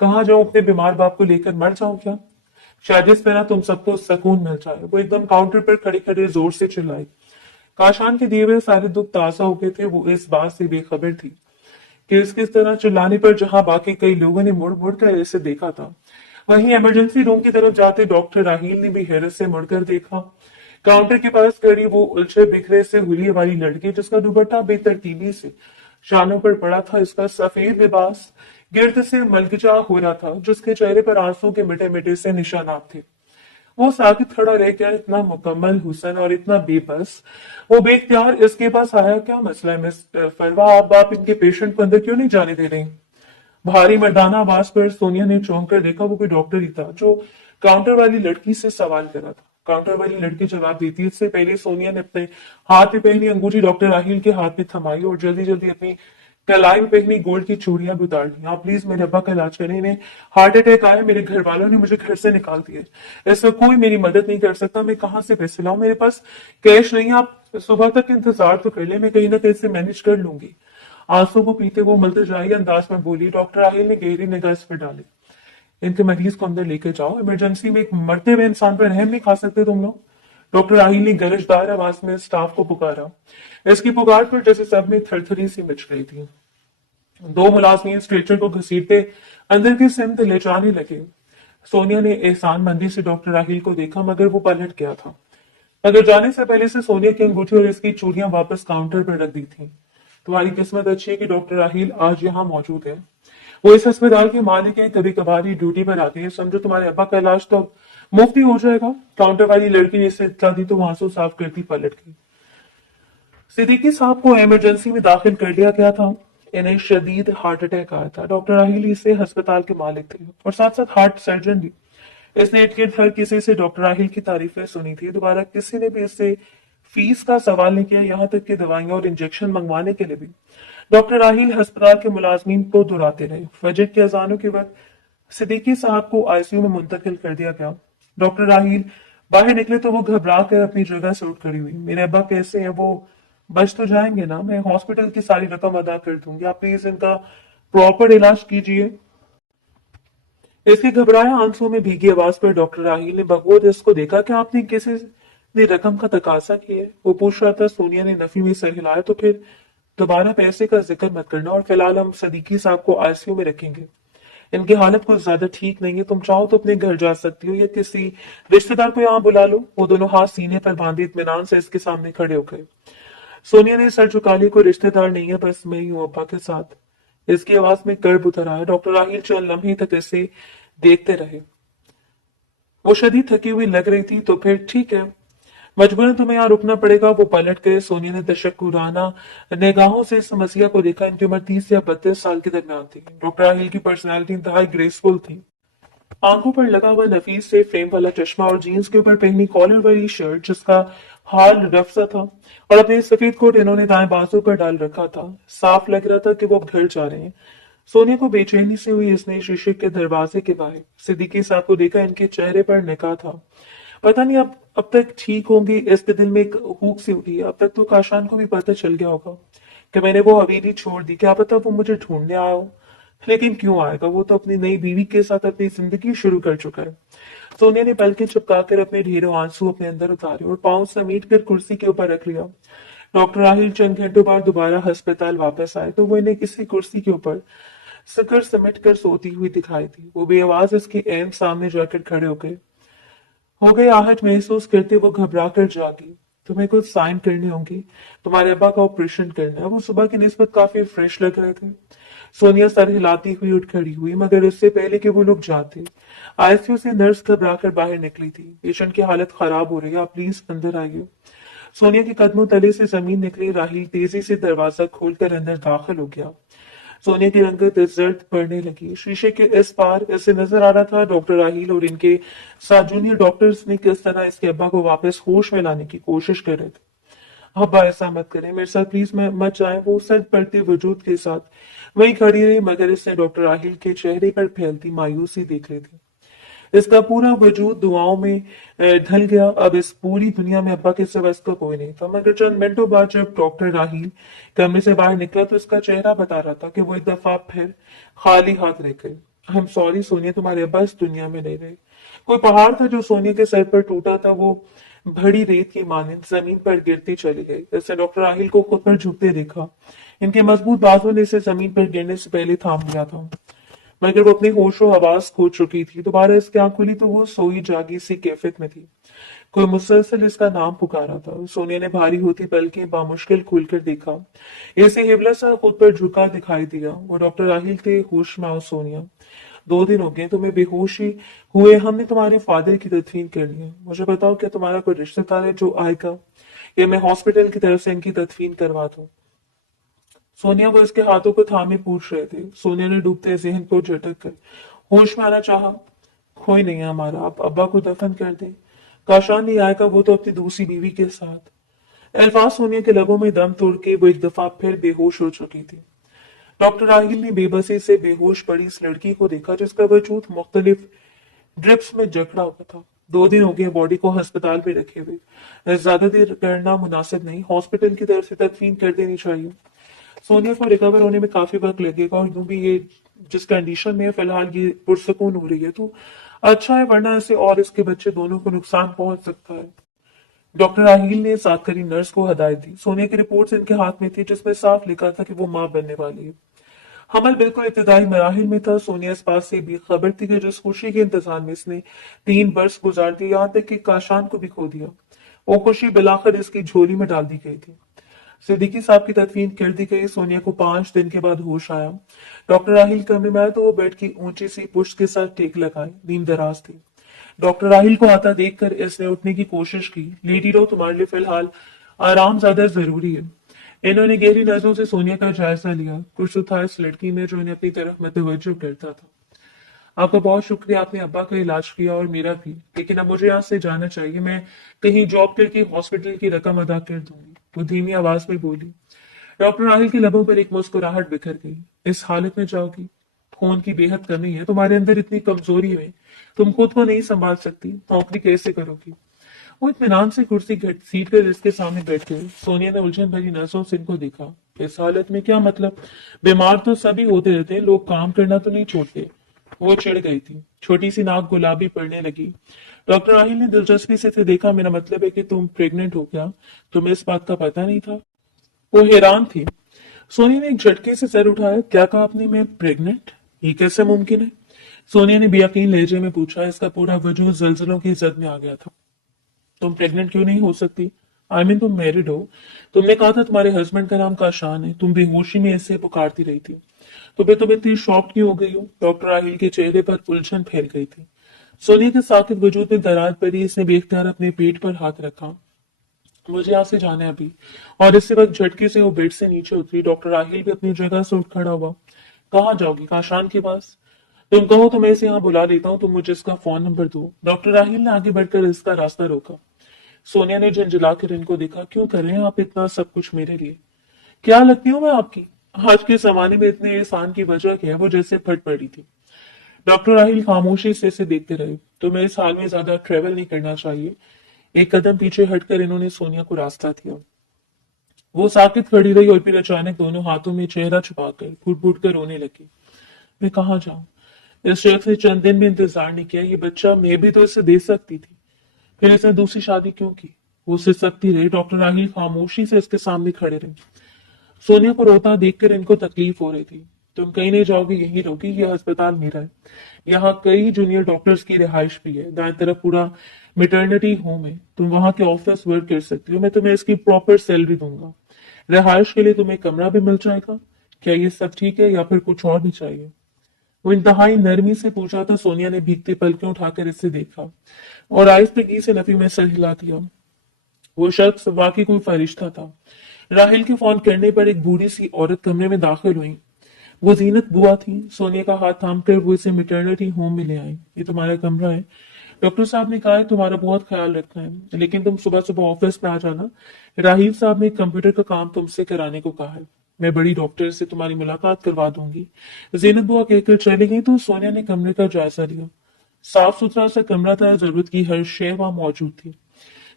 कहाँ जाऊं, अपने बीमार बाप को लेकर मर जाऊं क्या? शायद इस तरह तुम सबको सुकून मिल जाए। वो एकदम काउंटर पर खड़े खड़े जोर से चिल्लाई। काशान के दिए हुए सारे दुख ताजा हो गए थे। वो इस बात से बेखबर थी कि किस तरह चिल्लाने पर जहां बाकी कई लोगों ने मुड़ मुड़ कर इसे देखा था, वहीं इमरजेंसी रूम की तरफ जाते डॉक्टर राहील ने भी हैरत से मुड़कर देखा। काउंटर के पास खड़ी वो उलझे बिखरे से हुलिये वाली लड़की, जिसका दुपट्टा बेतरतीबी से शानों पर पड़ा था, इसका सफेद लिबास गिर्द से मलगजा हो रहा था, जिसके चेहरे पर आंसू के मिटे मिटे से निशानात थे। वो साकित खड़ा रह गया, इतना मुकम्मल हुसन और इतना बेबस। वो बेख्तियार इसके पास आया। क्या मसला है मिस फरवा, आप इनके पेशेंट को अंदर क्यों नहीं जाने दे रहे? भारी मर्दाना आवाज पर सोनिया ने चौंक कर देखा। वो कोई डॉक्टर ही था जो काउंटर वाली लड़की से सवाल कर रहा था। काउंटर वाली लड़की जवाब देती इससे पहले सोनिया ने अपने हाथ में पहनी अंगूठी डॉक्टर राहील के हाथ में थमाई और जल्दी जल्दी अपनी कलाई में पहनी गोल्ड की चूड़ियां भी उतार ली। आप प्लीज मेरे अब्बा का इलाज करें, इन्हें हार्ट अटैक आया, मेरे घर वालों ने मुझे घर से निकाल दिया, इसमें कोई मेरी मदद नहीं कर सकता, मैं कहाँ से पैसे लाऊं, मेरे पास कैश नहीं है, आप सुबह तक इंतजार तो कर ले, मैं कहीं ना कहीं से मैनेज कर लूंगी। आंसू को पीते वो मल्तजाई अंदाज में बोली। डॉक्टर राहील ने गहरी निगाह इस पर डाली। इनके मरीज को अंदर लेके जाओ, इमरजेंसी में एक मरते हुए इंसान पर रहम नहीं खा सकते तुम लोग। डॉक्टर राहील ने गरजदार आवाज में स्टाफ को पुकारा। इसकी पुकार पर जैसे सब में थरथरी सी मच गई थी। दो मुलाजमीन स्ट्रेचर को घसीटते अंदर की सिमत ले जाने लगे। सोनिया ने एहसान मंदी से डॉक्टर राहील को देखा, मगर वो पलट गया था। मगर जाने से पहले से सोनिया की अंगूठी और इसकी चूड़ियां वापस काउंटर पर रख दी थी। तुम्हारी किस्मत अच्छी है कि डॉक्टर राहील आज यहाँ मौजूद है। वो इस अस्पताल के मालिक है, कभी कभार ड्यूटी पर आते हैं। समझो तुम्हारे अब्बा का इलाज तो अब मुफ्त ही हो जाएगा। काउंटर वाली लड़की ने इसे इत्तला दी तो वो आंसू साफ करती पलट गई। सिद्दीकी साहब को इमरजेंसी में दाखिल कर दिया गया था। इन्हें शदीद हार्ट अटैक आया था। डॉक्टर राहील इसे अस्पताल के मालिक थे और साथ साथ हार्ट सर्जन भी। इसने इर्द गिर्द हर किसी से डॉक्टर राहील की तारीफें सुनी थी। दोबारा किसी ने भी इससे फीस का सवाल नहीं किया, यहाँ तक कि दवाइयां और इंजेक्शन मंगवाने के लिए भी डॉक्टर राहील अस्पताल के मुलाजमीन को दुराते रहे। फजर की अजानों के वक्त सिद्दीकी साहब को आईसीयू में मुंतकिल कर दिया गया। डॉक्टर राहील बाहर निकले तो वो घबरा कर अपनी जगह से उठ खड़ी हुई। मेरे अब्बा कैसे हैं? वो बच तो जाएंगे ना? मैं हॉस्पिटल की सारी रकम अदा कर दूंगी, आप प्लीज इनका प्रॉपर इलाज कीजिए। इसके घबराए आंसुओं में भीगी आवाज पर डॉक्टर राहील ने बगौर इसको देखा कि आपने किसी ने रकम का तकाजा किया है। वो पूछ रहा था। सोनिया ने नफी में सर हिलाया। तो फिर दोबारा पैसे का जिक्र मत करना, और फिलहाल हम सिद्दीकी साहब को आईसीयू में रखेंगे। इनकी हालत कुछ ज्यादा ठीक नहीं है, तुम चाहो तो अपने घर जा सकती हो या किसी रिश्तेदार को यहाँ बुला लो। वो दोनों हाथ सीने पर बांधे इत्मीनान से इसके सामने खड़े हो गए। सोनिया ने सर झुका लिया। कोई रिश्तेदार नहीं है, बस मैं ही हूँ अब्बा के साथ। इसकी आवाज में कर्ब उतर आया। डॉक्टर राहिल चंद लम्हे तक इसे देखते रहे। वो शदीद थकी हुई लग रही थी। तो फिर ठीक है, मजबूरन तुम्हें यहाँ रुकना पड़ेगा। वो पलट गए। सोनिया ने तशक्कुराना निगाहों से समस्या को देखा। इनकी उम्र 30 या 32 साल के दरमियान थी। डॉक्टर राहिल की पर्सनैलिटी इंतहाई ग्रेसफुल थी। आंखों पर लगा हुआ नफीस से फ्रेम वाला चश्मा और जीन्स के ऊपर पहनी कॉलर वाली शर्ट जिसका हाल रफ सा था, और अपने सफेद कोट इन्होंने दाएं बाजू पर डाल रखा था। साफ लग रहा था कि वो अब घर जा रहे हैं। सोनिया को बेचैनी से हुई। इसने शीशे के दरवाजे के बाहर सिद्दीकी साहब को देखा। इनके चेहरे पर निकाह था। पता नहीं अब तक ठीक होंगे। इसके दिल में एक हुक सी उठी। अब तक तो काशान को भी पता चल गया होगा कि मैंने वो हवेली छोड़ दी। क्या पता वो मुझे ढूंढने आया हो। लेकिन क्यों आएगा? वो तो अपनी नई बीवी के साथ अपनी जिंदगी शुरू कर चुका है। सोनिया ने पलकें चिपकाकर अपने ढेरों आंसू अपने अंदर उतारे और पांव समेट कर कुर्सी के ऊपर रख लिया। डॉक्टर राहिल चंद घंटों बाद दोबारा अस्पताल वापस आए तो वो इन्हें किसी कुर्सी के ऊपर सकर समेट कर सोती हुई दिखाई दी। वो बेआवाज इसके ऐन सामने जाकर खड़े हो गए। आहट महसूस करते वो घबरा कर जागी। तुम्हें कुछ साइन करने होंगे। तुम्हारे अब्बा का ऑपरेशन करना है। वो सुबह की निस्बत काफी फ्रेश लग रहे थे। सोनिया सर हिलाती हुई उठ खड़ी हुई, मगर इससे पहले कि वो लोग जाते, आईसीयू से नर्स घबराकर बाहर निकली थी। पेशेंट की हालत खराब हो रही है, आप प्लीज अंदर आइए। सोनिया के कदमों तले से जमीन निकली। राहिल तेजी से दरवाजा खोलकर अंदर दाखिल हो गया। सोनिया की रंगत जर्द पड़ने लगी। शीशे के इस पार ऐसे नजर आ रहा था डॉक्टर राहिल और इनके साथ जूनियर डॉक्टर्स ने किस तरह इसके अब्बा को वापस होश में लाने की कोशिश कर रहे थे। अब्बा ऐसा मत करें, मेरे साथ प्लीज मत जाए। वो सर पड़ते वजूद के साथ वहीं खड़ी रही, मगर इसने डॉक्टर राहिल के चेहरे पर फैलती मायूसी देख ली थी। इसका पूरा वजूद दुआओं में ढल गया। अब इस पूरी दुनिया में अब्बा के सिवा इसका कोई नहीं था। मगर चंद मिनटों बाद जब डॉक्टर राहिल कमरे से बाहर निकला तो इसका चेहरा बता रहा था कि वो एक दफा फिर खाली हाथ रह गए। आई एम सॉरी सोनिया, तुम्हारे अब्बा इस दुनिया में नहीं रहे। कोई पहाड़ था जो सोनिया के सर पर टूटा था, वो भड़ी रेत की मानिंद जमीन पर गिरती चली गई। इसने डॉक्टर राहिल को खुद पर झुकते देखा। इनके मजबूत बाजुओं ने इसे जमीन पर गिरने से पहले थाम लिया था, मगर वो अपने होशो हवास खो चुकी थी। दोबारा इसकी आंख खुली तो वो सोई जागी सी कैफियत में थी। कोई मुसलसल इसका नाम पुकारा था। सोनिया ने भारी होती पलकें बामुश्किल खोलकर देखा। ऐसे हिबला सा खुद पर झुका दिखाई दिया। वो डॉक्टर राहिल थे। होश में आओ सोनिया, 2 दिन हो गए तुम्हें बेहोशी हुए। हमने तुम्हारे फादर की तदफीन करनी है। मुझे बताओ, क्या तुम्हारा कोई रिश्तेदार है जो आएगा, या मैं हॉस्पिटल की तरफ से इनकी तदफीन करवा दूं? सोनिया को इसके हाथों को थामे पूछ रहे थे। सोनिया ने डूबते जहन को झटक कर होश में आना चाहा। कोई नहीं है हमारा, आप अब्बा को दफन कर दें। काशान नहीं आएगा, वो तो अपनी दूसरी बीवी के साथ। अल्फाज सोनिया के लबों में दम तोड़ के वो एक दफा फिर बेहोश हो चुकी थी। डॉक्टर राहिल ने बेबसी से बेहोश पड़ी इस लड़की को देखा जिसका वजूद मुख्तलिफ ड्रिप्स में जकड़ा हुआ था। 2 दिन हो गए बॉडी को अस्पताल में रखे हुए। ज्यादा देर करना मुनासिब नहीं, हॉस्पिटल की तरफ से तदफीन कर देनी चाहिए। सोनिया को रिकवर होने में काफी वक्त लगेगा, और यूं भी ये जिस कंडीशन में है फिलहाल ये पुरसकून हो रही है तो अच्छा है, वरना इसे और इसके बच्चे दोनों को नुकसान पहुंच सकता है। डॉक्टर राहील ने साथ खड़ी नर्स को हदायत दी। सोनिया की रिपोर्ट इनके हाथ में थी जिसमें साफ लिखा था कि वो मां बनने वाली है। हमल बिल्कुल इब्तदाई मराहिल में था। सोनिया इस बात से बेखबर थी कि जिस खुशी के इंतजार में इसने 3 बरस गुजार दिए, यहाँ तक कि काशान को भी खो दिया, वो खुशी बिलाखिर इसकी झोली में डाल दी गई थी। सिद्दीकी साहब की तदफीन कर दी गई। सोनिया को 5 दिन के बाद होश आया। डॉक्टर राहिल कमरे में आया तो वो बेड की ऊंची सी पुष्ट के साथ टेक लगाए नींद दराज थी। डॉक्टर राहिल को आता देखकर इसने उठने की कोशिश की। लेडी रहो, तुम्हारे लिए फिलहाल आराम ज्यादा जरूरी है। इन्होंने गहरी नजरों से सोनिया का जायजा लिया। कुछ तो था इस लड़की में जो इन्हें अपनी तरफ मतवज्जो करता था। आपका बहुत शुक्रिया, आपने अब्बा का इलाज किया और मेरा भी, लेकिन अब मुझे यहाँ से जाना चाहिए। मैं कहीं जॉब करके हॉस्पिटल की रकम अदा कर दूंगी, वो धीमी आवाज में बोली। डॉक्टर राहिल के लबों पर एक मुस्कुराहट बिखर गई। इस हालत में जाओगी? खून की बेहद कमी है तुम्हारे अंदर, इतनी कमजोरी है, तुम खुद को नहीं संभाल सकती, नौकरी कैसे करोगी? वो इत्मीनान से कुर्सी सीट कर इसके सामने बैठ गए। सोनिया ने उलझन भरी नजरों से इनको देखा। इस हालत में क्या मतलब? बीमार तो सभी होते रहते हैं, लोग काम करना तो नहीं छोड़ते। वो चिढ़ गई थी। छोटी सी नाक गुलाबी पड़ने लगी। डॉक्टर राहिल ने दिलचस्पी से इसे देखा। मेरा मतलब है कि तुम प्रेग्नेंट हो क्या? तुम्हें इस बात का पता नहीं था? वो हैरान थी। सोनिया ने एक झटके से सर उठाया। क्या कहा आपने? मैं प्रेग्नेंट? ये कैसे मुमकिन है? सोनिया ने बेयकीन लहजे में पूछा। इसका पूरा वजूद जल्जलों की जद में आ गया था। तुम प्रेग्नेंट क्यों नहीं हो सकती? आई मीन तुम मैरिड हो। तुमने कहा था तुम्हारे हस्बैंड का नाम काशान है। तुम बेहोशी में ऐसे पुकारती रही थी। तो फिर तुम इतनी शॉक्ड क्यों हो गई हो? डॉक्टर राहिल के चेहरे पर उलझन फैल गई थी। सोनिया के साकित वजूद में दरार पड़ी। इसने बेख्तियार अपने पेट पर हाथ रखा। मुझे यहाँ से जाना है अभी। और इसी वक्त झटके से वो बेड से नीचे उतरी। डॉक्टर राहिल भी अपनी जगह से उठ खड़ा हुआ। कहाँ जाओगी? काशान के पास। तुम कहो तो मैं इसे यहाँ बुला लेता हूँ। तुम मुझे इसका फोन नंबर दो। डॉक्टर राहिल ने आगे बढ़कर इसका रास्ता रोका। सोनिया ने झंझलाकर इनको देखा। क्यों कर रहे हैं आप इतना सब कुछ मेरे लिए? क्या लगती हूँ मैं आपकी? आज के जमाने में इतने एहसान की वजह क्या है? वो जैसे फट पड़ी थी। डॉक्टर राहिल खामोशी से इसे देखते रहे। तुम्हें इस हाल में ज्यादा ट्रेवल नहीं करना चाहिए। एक कदम पीछे हटकर इन्होंने सोनिया को रास्ता दिया। वो साकित खड़ी रही और फिर अचानक दोनों हाथों में चेहरा छुपाकर फूट फूट कर रोने लगी। मैं कहाँ जाऊं? इस शख्स ने चंद दिन भी इंतजार नहीं किया। ये बच्चा मैं भी तो इसे दे सकती थी। फिर इसने दूसरी शादी क्यों की? वो सिसकती रही। डॉक्टर राहिल खामोशी से इसके सामने खड़े रहे। सोनिया को रोता देखकर इनको तकलीफ हो रही थी। तुम कहीं नहीं जाओगी, यहीं रहोगी। यह अस्पताल मेरा है। यहाँ कई जूनियर डॉक्टर्स की रिहाइश भी है। दाएं तरफ पूरा मेटर्निटी होम है। तुम वहां के ऑफिस वर्क कर सकती हो। मैं तुम्हें इसकी प्रॉपर सैलरी दूंगा। रिहाइश के लिए तुम्हें कमरा भी मिल जाएगा। क्या ये सब ठीक है या फिर कुछ और भी चाहिए? वो इंतहाई नरमी से पूछा था। सोनिया ने भीगती पलकें उठाकर इससे देखा और आहिस्तगी से नफी में सर हिला दिया। वो शख्स वाकई कोई फरिश्ता था। राहिल के फोन करने पर एक बूढ़ी सी औरत कमरे में दाखिल हुई। वो जीनत बुआ थी। सोनिया का हाथ थामकर वो इसे मैटरनिटी होम में ले आई। ये तुम्हारा कमरा है। डॉक्टर साहब ने कहा है तुम्हारा बहुत ख्याल रखना है, लेकिन तुम सुबह सुबह ऑफिस में आ जाना। राहिल साहब ने कंप्यूटर का काम तुमसे कराने को कहा है। मैं बड़ी डॉक्टर से तुम्हारी मुलाकात करवा दूंगी। जीनत बुआ कहकर चली गई तो सोनिया ने कमरे का जायजा लिया। साफ सुथरा सा कमरा था। जरूरत की हर शय वहां मौजूद थी।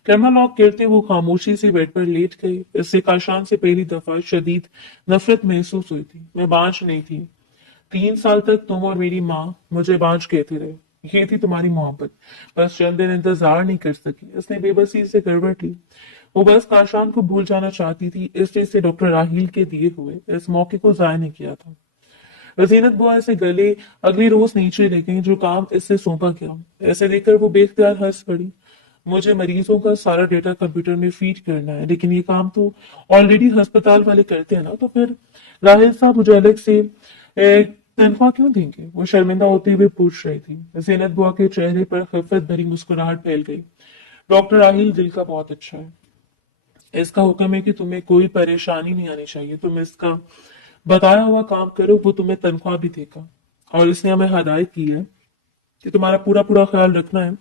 कैमरा लॉक करते वो खामोशी से बेड पर लेट गई। इससे काशान से पहली दफा शदीद नफरत महसूस हुई थी। मैं बांझ नहीं थी। 3 साल तक तुम और मेरी माँ मुझे बांझ कहते रहे। ये थी तुम्हारी मोहब्बत। बस चंद दिन इंतजार नहीं कर सकी। इसने बेबसी से गड़बड़ ली। वो बस काशान को भूल जाना चाहती थी, इसलिए इसे डॉक्टर राहील के दिए हुए इस मौके को जाया नहीं किया था। रजीनत बुआ इसे गले अगले रोज नीचे ले गई। जो काम इससे सौंपा गया, ऐसे देखकर वो बेख्तियार हंस पड़ी। मुझे मरीजों का सारा डेटा कंप्यूटर में फीड करना है, लेकिन ये काम तो ऑलरेडी अस्पताल वाले करते हैं ना। तो फिर राहिल साहब मुझे अलग से तनख्वाह क्यों देंगे? वो शर्मिंदा होते हुए पूछ रही थी। जीनत बुआ के चेहरे पर खफत भरी मुस्कुराहट फैल गई। डॉक्टर राहिल दिल का बहुत अच्छा है। इसका हुक्म है कि तुम्हें कोई परेशानी नहीं आनी चाहिए। तुम इसका बताया हुआ काम करो, वो तुम्हें तनख्वाह भी देगा। और इसने हमें हदायत की है कि तुम्हारा पूरा पूरा ख्याल रखना है।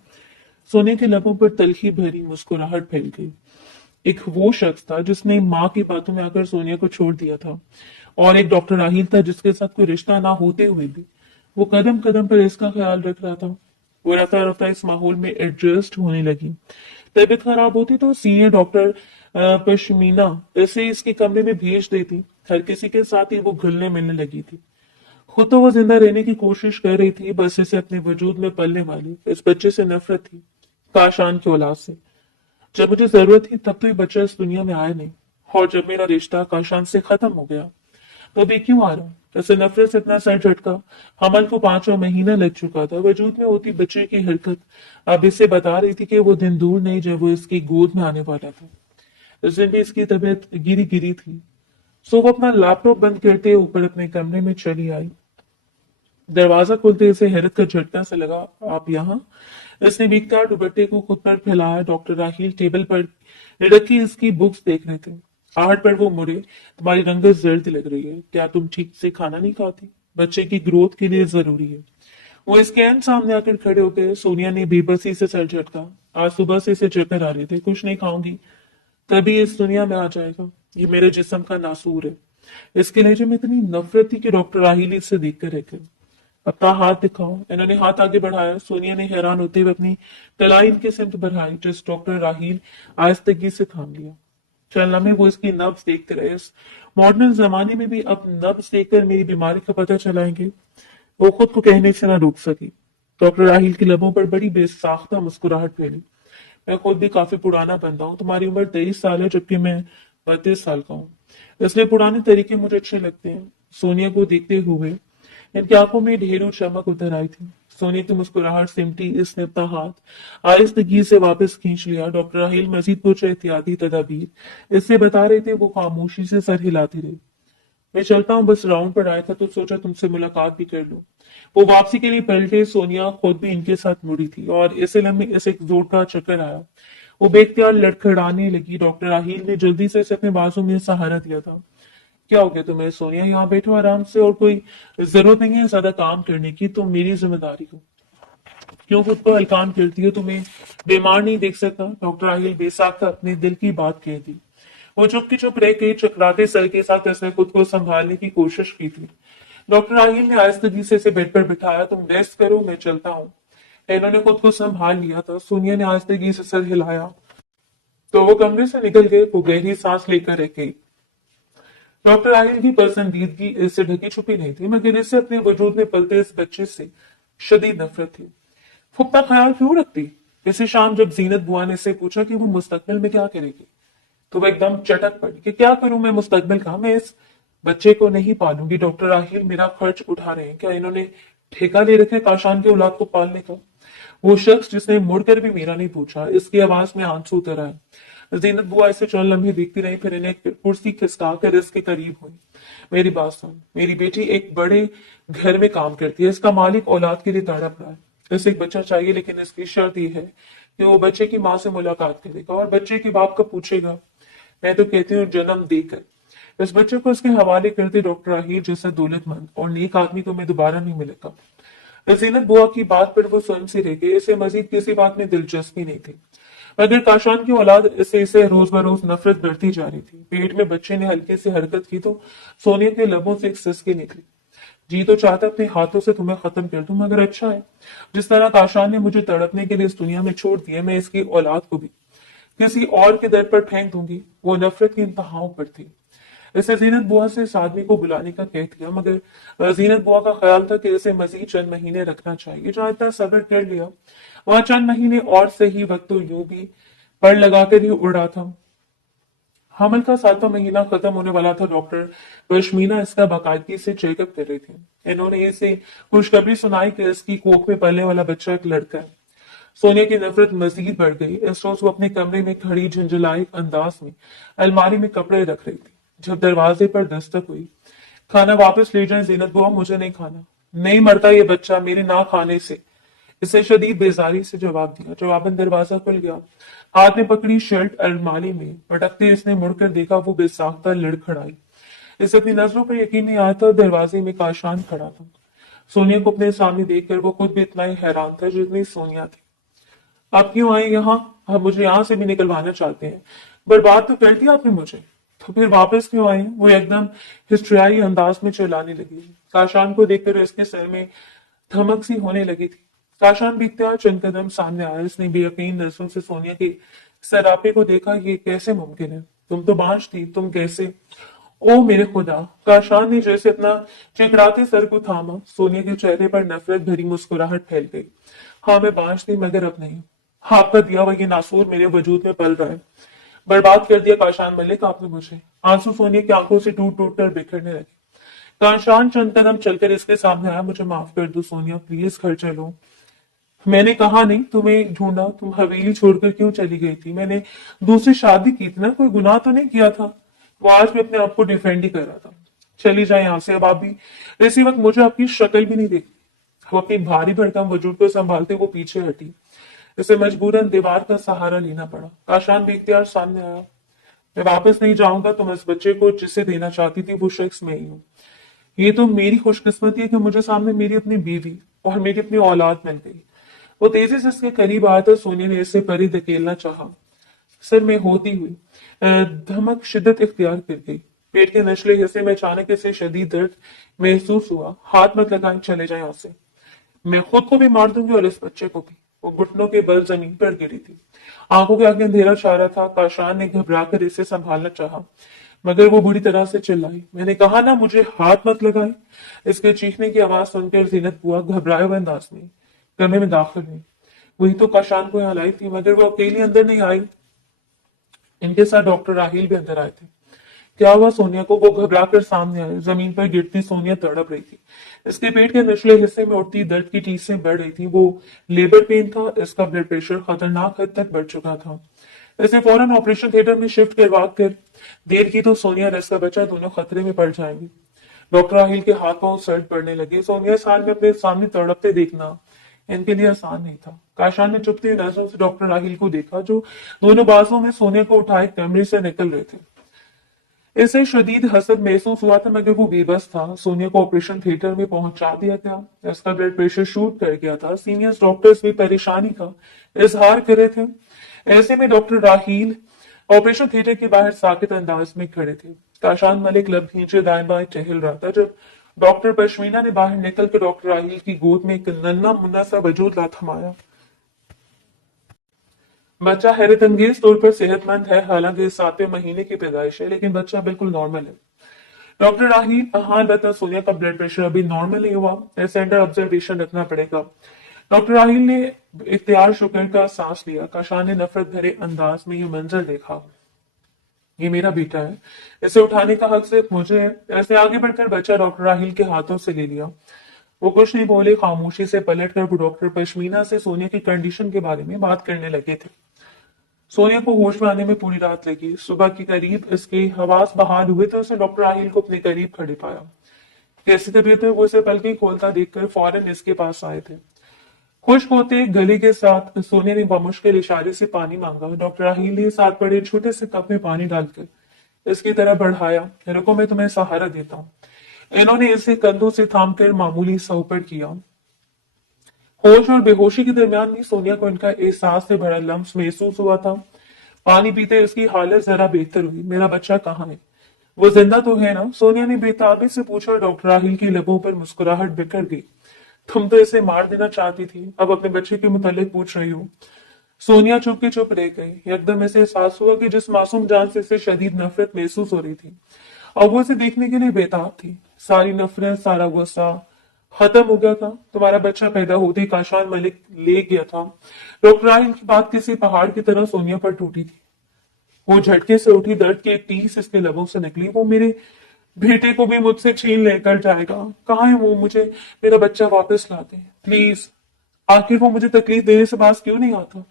सोने के लबों पर तलखी भरी मुस्कुराहट फैल गई। एक वो शख्स था जिसने माँ की बातों में आकर सोनिया को छोड़ दिया था, और एक डॉक्टर राहिल था जिसके साथ कोई रिश्ता ना होते हुए भी वो कदम कदम पर इसका ख्याल रख रहा था। वो रफ्ता रफ्ता इस माहौल में एडजस्ट होने लगी। तबीयत खराब होती तो सीनियर डॉक्टर पश्मीना इसे इसके कमरे में भेज देती। हर किसी के साथ ही वो घुलने मिलने लगी थी। खुद तो वो जिंदा रहने की कोशिश कर रही थी, बस इसे अपने वजूद में पलने वाली इस बच्चे से नफरत थी। काशान की औलाद से। जब मुझे जरूरत थी तब तो ये बच्चा इस दुनिया में आया नहीं, और जब मेरा रिश्ता काशान से खत्म हो गया तो अभी क्यों आ रहा? ऐसे नफरत से इतना सर झटका। हमल को 5वां महीना लग चुका था। वजूद में होती बच्चे की हरकत अब इसे बता रही थी कि वो दिन दूर नहीं जब वो इसकी गोद में आने वाला था। उस दिन भी इसकी तबीयत गिरी गिरी थी। सो वो अपना लैपटॉप बंद करते ऊपर अपने कमरे में चली आई। दरवाजा खुलते इसे हैरत का झटका से लगा। आप यहाँ? इसने बेख्तियार दुपट्टे को खुद पर फैलाया। डॉक्टर राहील टेबल पर रखी इसकी बुक्स देख रहे थे। आहट पर वो मुड़े। तुम्हारी रंगत जर्द लग रही है। क्या तुम ठीक से खाना नहीं खाती? बच्चे की ग्रोथ के लिए जरूरी है। वो स्कैन सामने आकर खड़े हो गए। सोनिया ने बेबसी से सर झटका। आज सुबह से इसे चक्कर आ रहे थे। कुछ नहीं खाऊंगी तभी इस दुनिया में आ जाएगा। ये मेरे जिस्म का नासूर है। इसके लहजे में इतनी नफरत थी कि डॉक्टर राहील इसे देखकर रह गए। अपना हाथ दिखाओ। इन्होंने हाथ आगे बढ़ाया। सोनिया ने हैरान होते हुए अपनी कलाई इनके सिमत बढ़ाई, जिस डॉक्टर राहील आहिस्तगी से थाम लिया। चलना में वो इसकी नब्ज देखते रहे। इस मॉडर्न जमाने में भी अब नब्ज देखकर मेरी बीमारी का पता चलाएंगे। वो खुद को कहने से ना रोक सकी। डॉक्टर राहील के लबों पर बड़ी बेसाख्ता मुस्कुराहट फैली। मैं खुद भी काफी पुराना बंदा हूँ। तुम्हारी उम्र 23 साल है, जबकि मैं 32 साल का हूँ। इसलिए पुराने तरीके मुझे अच्छे लगते हैं। सोनिया को देखते हुए इनकी आंखों में ढेरों चमक उतर आई थी। सोनिया की मुस्कुराहट सिमटी, इसने अपना हाथ आहिस्तगी से वापस खींच लिया। डॉक्टर राहिल मजीद कुछ एहतियाती तदाबीर इससे बता रहे थे, वो खामोशी से सर हिलाती रही। मैं चलता हूँ, बस राउंड पर आया था तो सोचा तुमसे मुलाकात भी कर लूं। वो वापसी के लिए पलटे। सोनिया खुद भी इनके साथ मुड़ी थी और इसे लम्हे इसे एक जोर का चक्कर आया। वो बेख्तियार लड़खड़ाने लगी। डॉक्टर राहील ने जल्दी से इसे अपने बाजू में सहारा दिया था। क्या हो गया तुम्हें सोनिया? यहाँ बैठो आराम से, और कोई जरूरत नहीं है ज्यादा काम करने की, तुम मेरी जिम्मेदारी हो। क्यों खुद को हल्कान करती हो? तुम्हें बीमार नहीं देख सकता? डॉक्टर राहील बेसाख्ता अपने दिल की बात कह दी। वो चुप की चुप रह के चकराते सर के साथ उसने खुद को संभालने की कोशिश की थी। डॉक्टर राहील ने आहिस्तगी से इसे बेड पर बिठाया। तुम रेस्ट करो, मैं चलता हूँ। इन्होंने खुद को संभाल लिया था। सोनिया ने आहिस्तगी से सर हिलाया तो वो कमरे से निकल गए। वो गहरी सांस लेकर रह गई। डॉक्टर राहील की पसंदीदगी इससे ढकी छुपी नहीं थी, मगर इससे अपने वजूद में पलते इस बच्चे से शदीद नफरत थी। फुप्पा ख्याल क्यों रखती? इसी शाम जब जीनत बुआ ने इससे पूछा कि वो मुस्तकबिल में क्या करेगी, तो वो एकदम चटक पड़ी कि क्या करूं मैं मुस्तकबिल का? मैं इस बच्चे को नहीं पालूंगी। डॉक्टर राहील मेरा खर्च उठा रहे हैं। क्या इन्होंने ठेका ले रखा है काशान की औलाद को पालने का? वो शख्स जिसने मुड़कर भी मेरा नहीं पूछा, इसकी आवाज में आंसू उतर आए। जीनत बुआ इसे चंद लम्हे देखती रही, फिर इन्हें कुर्सी खिसका कर इसके करीब हुई। मेरी बात सुन, मेरी बेटी एक बड़े घर में काम करती है, इसका मालिक औलाद के लिए तड़प रहा है। इसे एक बच्चा चाहिए, लेकिन इसकी शर्त यह है कि वो बच्चे की माँ से मुलाकात करेगा और बच्चे के बाप का पूछेगा। मैं तो कहती हूँ जन्म देकर इस बच्चे को उसके हवाले करते। डॉक्टर राहील जैसा दौलतमंद और नेक आदमी तो मैं दोबारा नहीं मिलेगा। जीनत बुआ की बात पर वो स्वयं से रह गई। इसे मजीद किसी बात में दिलचस्पी नहीं थी, मगर काशान की औलाद इसे रोज बरोज नफरत बढ़ती जा रही थी। पेट में बच्चे ने हल्की सी हरकत की तो सोनिया के लबों से एक सिसकी निकली। जी तो चाहता अपने हाथों से तुम्हें खत्म कर दूं, मगर अच्छा है जिस तरह काशान ने मुझे तड़पने के लिए इस दुनिया में छोड़ दिया, मैं इसकी औलाद को भी किसी और के दर पर फेंक दूंगी। वो नफरत की इंतहाओं पर थी। इसे जीनत बुआ से इस आदमी को बुलाने का कह दिया, मगर जीनत बुआ का ख्याल था कि इसे मजीद चंद महीने रखना चाहिए। जहां इतना सब्र कर लिया, वहां चंद महीने और सही, वक्त तो यूं भी पड़ लगाकर ही उड़ा था। हमल का 7वां महीना खत्म होने वाला था। डॉक्टर पश्मीना इसका बाकायदगी से चेकअप कर रही थी। इन्होंने इसे खुशखबरी सुनाई कि इसकी कोख में पलने वाला बच्चा एक लड़का है। सोनिया की नफरत मजीद बढ़ गई। इस रोज वो अपने कमरे में खड़ी झंझलाए अंदाज में अलमारी में कपड़े रख रही थी, जब दरवाजे पर दस्तक हुई। खाना वापस ले जाए जीनत बुआ, मुझे नहीं खाना। नहीं मरता ये बच्चा मेरे ना खाने से, इसे शदीद बेजारी से जवाब दिया। जवाबन दरवाजा खुल गया। हाथ में पकड़ी शर्ट अलमारी में पटकते इसने मुड़कर देखा। वो बेसाख्ता लड़खड़ाई। इसे अपनी नजरों पर यकीन नहीं आया था। दरवाजे में काशान खड़ा था। सोनिया को अपने सामने देखकर वो खुद भी इतना ही हैरान था जितनी सोनिया थी। आप क्यों आए यहाँ? आप मुझे यहाँ से भी निकलवाना चाहते हैं? बर्बाद तो कर दिया आपने मुझे, तो फिर वापस क्यों आए? वो एकदम हिस्ट्रियाई अंदाज में चिल्लाने लगी। काशान को देखकर इसके सर में धमक सी होने लगी थी। काशान भी इख्तियार चंद कदम सामने आया। इसने बेयकीन नजरों से सोनिया के सरापे को देखा। ये कैसे मुमकिन है? तुम तो बांझ थी, तुम कैसे? ओ मेरे खुदा! काशान ने जैसे अपना चिकराते सर को थामा। सोनिया के चेहरे पर नफरत भरी मुस्कुराहट फैल गई। हाँ, मैं बांझ थी, मगर अब नहीं। आपका दिया हुआ ये नासूर मेरे वजूद में पल रहा है। बर्बाद कर दिया काशान मलिक आपने मुझे। आंसू सोनिया की आंखों से टूट टूट कर बिखरने लगे। काशान चंद कदम चलकर इसके सामने आया। मुझे माफ कर दो सोनिया, प्लीज घर चलो। मैंने कहा नहीं तुम्हें ढूंढा, तुम हवेली छोड़कर क्यों चली गई थी? मैंने दूसरी शादी की थी ना, कोई गुनाह तो नहीं किया था। वो आज भी अपने आप को डिफेंड ही कर रहा था। चली जाए यहाँ से अब आप भी। इसी वक्त मुझे आपकी शक्ल भी नहीं देखती। वो अपनी भारी भरकम वजूद को संभालते वो पीछे हटी। इसे मजबूरन दीवार का सहारा लेना पड़ा। काशान भी इख्तियार सामने आया। मैं वापस नहीं जाऊंगा। तुम इस बच्चे को जिसे देना चाहती थी वो शख्स मैं ही हूँ। ये तो मेरी खुशकिस्मती है कि मुझे सामने मेरी अपनी बीवी और मेरी अपनी औलाद मिल गई। वो तेजी से इसके करीब आया तो सोनिया ने इसे परी धकेलना चाहा। सिर में होती हुई धमक शिद्दत इख्तियार कर गई। पेट के निचले हिस्से में अचानक इसे शदीद दर्द महसूस हुआ। हाथ मत लगाएं, चले जाएं यहाँ से। मैं खुद को भी मार दूंगी और इस बच्चे को भी। वो घुटनों के बल जमीन पर गिरी थी। आंखों के आगे अंधेरा छा रहा था। काशान ने घबराकर इसे संभालना चाहा, मगर वो बुरी तरह से चिल्लाई। मैंने कहा ना मुझे हाथ मत लगाए। इसके चीखने की आवाज सुनकर जीनत बुआ घबराए हुए अंदाज में कमरे में दाखिल हुई। वही तो काशान को यहाँ लाई थी, मगर वो अकेली अंदर नहीं आई। इनके साथ डॉक्टर राहील भी अंदर आए थे। क्या हुआ सोनिया को? वो घबराकर सामने आए। जमीन पर गिरती सोनिया तड़प रही थी। इसके पेट के निचले हिस्से में उठती दर्द की टीसें बढ़ रही थी। वो लेबर पेन था। इसका ब्लड प्रेशर खतरनाक हद तक बढ़ चुका था। इसे फौरन ऑपरेशन थिएटर में शिफ्ट करवा कर देर की तो सोनिया और इसका बच्चा दोनों खतरे में पड़ जाएंगे। डॉक्टर राहिल के हाथ पांव सर्द पड़ने लगे। सोनिया इस हाल में अपने सामने तड़पते देखना इनके लिए आसान नहीं था। काशान ने चुपती नजरों से डॉक्टर राहिल को देखा, जो दोनों बाजों में सोनिया को उठाए कमरे से निकल रहे थे। इसे शदीद हसद महसूस हुआ था, मगर वो बेबस था। सोनिया को ऑपरेशन थिएटर में पहुंचा दिया गया। इसका ब्लड प्रेशर शूट कर गया था। सीनियर डॉक्टर्स भी परेशानी का इजहार कर रहे थे। ऐसे में डॉक्टर राहील ऑपरेशन थिएटर के बाहर साकित अंदाज में खड़े थे। काशान मलिक लब खींचे दाएं बाएं टहल रहा था, जब डॉक्टर पश्मीना ने बाहर निकल कर डॉक्टर राहील की गोद में एक नन्ना मुन्ना सा वजूद ला थमाया। बच्चा हैरत अंगेज तौर पर सेहतमंद है। हालांकि 7वें महीने की पैदाइश है, लेकिन बच्चा बिल्कुल नॉर्मल है। डॉक्टर राहील, हाँ बता, सोनिया का ब्लड प्रेशर अभी नॉर्मल नहीं हुआ, ऐसे अंडर ऑब्जर्वेशन रखना पड़ेगा। डॉक्टर राहील ने इख्तियार शुक्र का सांस लिया। काशान ने नफरत भरे अंदाज में ये मंजर देखा। ये मेरा बेटा है, इसे उठाने का हक सिर्फ मुझे है। ऐसे आगे बढ़कर बच्चा डॉक्टर राहील के हाथों से ले लिया। वो कुछ नहीं बोले। खामोशी से पलटकर वो डॉक्टर पश्मीना से सोनिया की कंडीशन के बारे में बात करने लगे थे। सोनिया को होश में आने में पूरी रात लगी। सुबह के करीब इसके हवास बहाल हुए तो उसने डॉक्टर राहील को अपने करीब खड़े पाया। कैसी तबीयत है? वो इसे पलकें खोलता देखकर फौरन इसके पास आए थे। खुश होते गले के साथ सोनिया ने बमुश्किल इशारे से पानी मांगा। डॉक्टर राहील ने साथ पड़े छोटे से कप में पानी डालकर इसकी तरफ बढ़ाया। रुको, मैं तुम्हें सहारा देता हूँ। इन्होंने इसे कंधों से थामकर मामूली सा ऊपर किया। होश और बेहोशी के दरमियान भी सोनिया को इनका एहसास से भरा लम्स महसूस हुआ था। पानी पीते उसकी हालत जरा बेहतर हुई। मेरा बच्चा कहाँ है? वो जिंदा तो है ना? सोनिया ने बेताबी से पूछा। डॉक्टर राहिल की लबों पर मुस्कुराहट बिखर गई। तुम तो इसे मार देना चाहती थी, अब अपने बच्चे के मुतालिक पूछ रही हो। सोनिया चुप के चुप रह गई। एकदम ऐसे एहसास हुआ कि जिस मासूम जान से इसे शदीद नफरत महसूस हो रही थी, अब वो इसे देखने के लिए बेताब थी। सारी नफरत, सारा गुस्सा खत्म हो गया था। तुम्हारा बच्चा पैदा होते ही काशान मलिक ले गया था। डॉक्टर राहिल की बात किसी पहाड़ की तरह सोनिया पर टूटी थी। वो झटके से उठी। दर्द की एक टीस इसके लबों से निकली। वो मेरे बेटे को भी मुझसे छीन लेकर जाएगा। कहाँ है वो? मुझे मेरा बच्चा वापस ला दे प्लीज। आखिर वो मुझे तकलीफ देने से बात क्यों नहीं आता?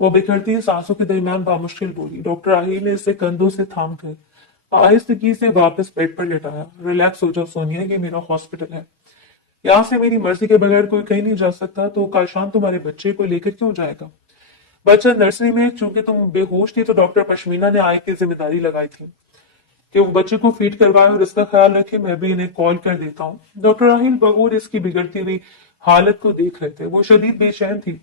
वो बिखरती सांसों के दरमियान बामुश्किल बोली। डॉक्टर राहील ने इसे कंधों से थाम कर आहिस्तगी से वापस बेड पर लेटाया। रिलैक्स हो जाओ सोनिया, ये मेरा हॉस्पिटल है। यहाँ से मेरी मर्जी के बगैर कोई कहीं नहीं जा सकता। तो काशान तुम्हारे बच्चे को लेकर क्यों जाएगा? बच्चा नर्सरी में है। चूंकि तुम बेहोश थी तो डॉक्टर पश्मीना ने आय की जिम्मेदारी लगाई थी कि वो बच्चे को फीड करवाए और इसका ख्याल रखे। मैं भी इन्हें कॉल कर देता हूँ। डॉक्टर राहिल बगौर इसकी बिगड़ती हुई हालत को देख रहे थे। वो शदीद बेचैन थी।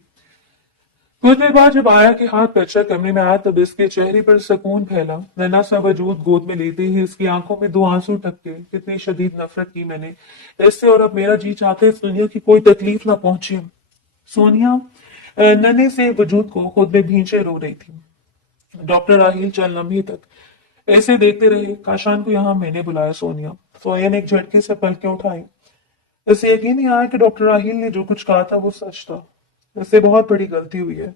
कुछ देर बाद जब आया के हाथ बच्चा कमरे में आया, तब इसके चेहरे पर सुकून फैला। नन्हा सा वजूद गोद में लेते ही इसकी आंखों में 2 आंसू टपके। कितनी शदीद नफरत की मैंने इससे, और अब मेरा जी चाहता है इस दुनिया की कोई तकलीफ ना पहुंचे। सोनिया नन्हे से वजूद को खुद में भींचे रो रही थी। डॉक्टर राहील चंद लम्हे तक ऐसे देखते रहे। काशान को यहाँ मैंने बुलाया। सोनिया ने एक झटके से पलकें उठाई। इसे यकीन नहीं आया कि डॉक्टर राहील ने जो कुछ कहा था वो सच था। इससे बहुत बड़ी गलती हुई है।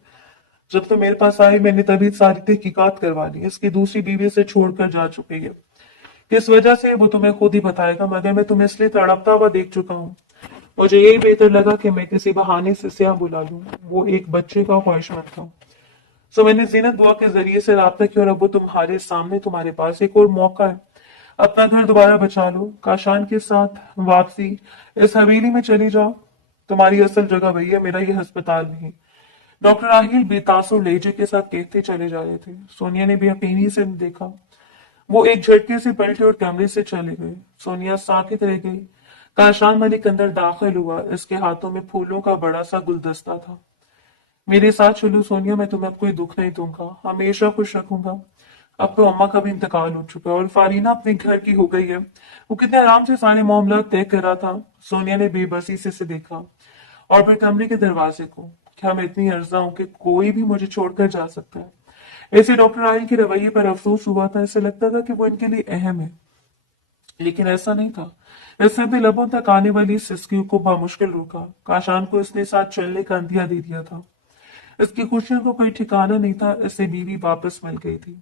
जब तो मेरे पास आई, मैंने तभी सारी तहकीकात करवा ली। इसकी दूसरी बीवी से छोड़कर जा चुकी है। किस वजह से वो तुम्हें खुद ही बताएगा, मगर मैं तुम्हें इसलिए तड़पता हुआ देख चुका हूँ। मुझे यही बेहतर लगा कि मैं किसी बहाने से सिया बुला लूं। वो एक बच्चे का ख्वाहिशमंद था। सो मैंने जीनत बुआ के जरिए से राब्ता किया, और अब वो तुम्हारे सामने, तुम्हारे पास एक और मौका है। अपना घर दोबारा बचा लो। काशान के साथ वापसी इस हवेली में चली जाओ। तुम्हारी असल जगह वही है, मेरा ये अस्पताल नहीं। डॉक्टर राहिल बेतासुर लहजे के साथ कहते चले जा रहे थे। सोनिया ने भी यकीनी से देखा। वो एक झटके से पलटे और कमरे से चले गए। सोनिया साकित रह गई। काशान मलिक अंदर दाखिल हुआ। इसके हाथों में फूलों का बड़ा सा गुलदस्ता था। मेरे साथ चलो सोनिया, मैं तुम्हें अब कोई दुख नहीं दूंगा, हमेशा खुश रखूंगा। अब तो अम्मा का भी इंतकाल हो चुका है और फारीना अपने घर की हो गई है। वो कितने आराम से सारे मामला तय कर रहा था। सोनिया ने बेबसी से इसे देखा और फिर कमरे के दरवाजे को। क्या मैं इतनी अर्जा हूं कि कोई भी मुझे छोड़कर जा सकता है? ऐसे डॉक्टर राहिल के रवैये पर अफसोस हुआ था। ऐसे लगता था कि वो इनके लिए अहम है, लेकिन ऐसा नहीं था। इसने भी लबों तक आने वाली सिसकियों को बामुश्किल रोका। काशान को इसने साथ चलने का अंदिया दे दिया था। इसकी खुशियों को कोई ठिकाना नहीं था। इससे बीवी वापस मिल गई थी।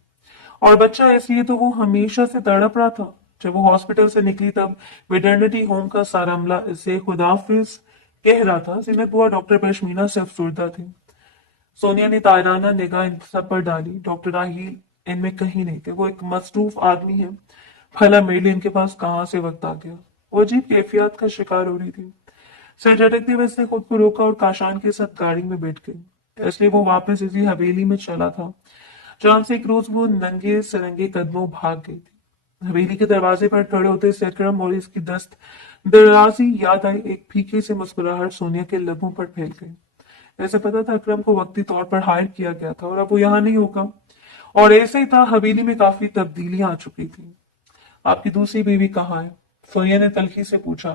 और बच्चा इसलिए तो वो हमेशा से तड़प रहा था। जब वो हॉस्पिटल से निकली तब वेटरनिटी होम का सारा अमला इसे खुदाफिज कह रहा था। जिन्हें बुआ डॉक्टर पश्मीना से अफसुर्दा थी। सोनिया ने तायराना निगाह इन सब पर डाली। डॉक्टर राहील इनमें कहीं नहीं थे। वो एक मसरूफ आदमी है। भला मेरे लिए इनके पास कहाँ से वक्त आ गया। वो अजीब कैफियत का शिकार हो रही थी। सिर झटकते हुए उसने खुद को रोका और काशान के साथ गाड़ी में बैठ गई। इसलिए वो वापस इसी हवेली में चला था जहां से एक रोज वो नंगे सरंगे कदमों भाग गई थी। हवेली के दरवाजे पर खड़े होते से अकरम और इसकी दस्त दराजी याद आई। एक फीके से मुस्कुराहट सोनिया के लबों पर फैल गई। ऐसे पता था अकरम को वक्ती तौर पर हायर किया गया था और अब वो यहाँ नहीं होगा। और ऐसे ही था, हवेली में काफी तब्दीलियां आ चुकी थी। आपकी दूसरी बीवी कहाँ है? सोनिया ने तल्खी से पूछा।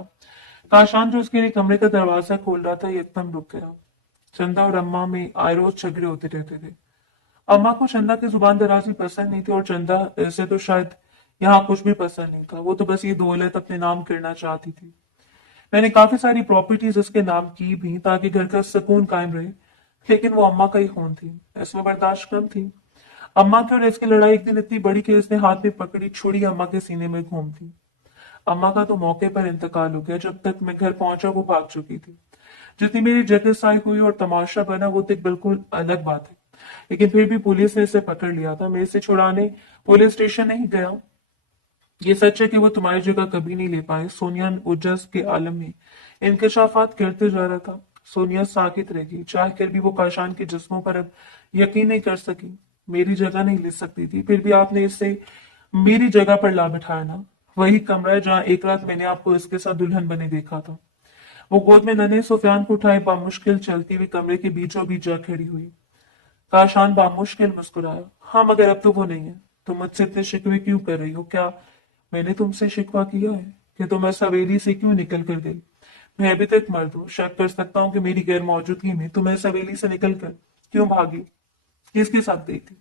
काशान जो उसके लिए कमरे का दरवाजा खोल रहा था एकदम रुक गया। चंदा और अम्मा में आए रोज झगड़े होते रहते थे। अम्मा को चंदा की जुबान दराजी पसंद नहीं थी और चंदा ऐसे तो शायद यहाँ कुछ भी पसंद नहीं था। वो तो बस ये दौलत अपने नाम करना चाहती थी। मैंने काफी सारी प्रॉपर्टीज उसके नाम की भी ताकि घर का सुकून कायम रहे, लेकिन वो अम्मा का ही खून थी। इसमें बर्दाश्त कम थी। अम्मा की और इसकी लड़ाई एक दिन इतनी बड़ी कि उसने हाथ में पकड़ी छुरी अम्मा के सीने में घूमती। अम्मा का तो मौके पर इंतकाल हो गया। जब तक मैं घर पहुंचा वो भाग चुकी थी। जितनी मेरी जगसाई हुई और तमाशा बना वो तो एक बिल्कुल अलग बात है। लेकिन फिर भी पुलिस ने इसे पकड़ लिया था। मैं इसे छुड़ाने पुलिस स्टेशन नहीं गया। ये सच है कि वो तुम्हारी जगह कभी नहीं ले पाए। सोनिया उजस के आलम में इंकशाफात करते जा रहा था। सोनिया साकित रह गई। चाह कर भी वो काशान के जिस्मों पर अब यकीन नहीं कर सकी। मेरी जगह नहीं ले सकती थी, फिर भी आपने इसे मेरी जगह पर ला बिठाया ना। वही कमरा है जहां एक रात मैंने आपको इसके साथ दुल्हन बने देखा था। वो गोद में नन्हे सुफियान को उठाए बामुश्किल चलती हुई कमरे के बीचों बीच जा खड़ी हुई। काशान बामुश्किल मुस्कुराया। हाँ, मगर अब तो वो नहीं है। तुम मुझसे इतने शिकवे क्यों कर रही हो? क्या मैंने तुमसे शिकवा किया है कि तुम इस हवेली से क्यों निकल कर गई? मैं अभी तक मर्द हूँ, शक कर सकता हूँ कि मेरी गैर मौजूदगी में तुम इस हवेली से निकल कर क्यों भागी? किसके साथ गई थी?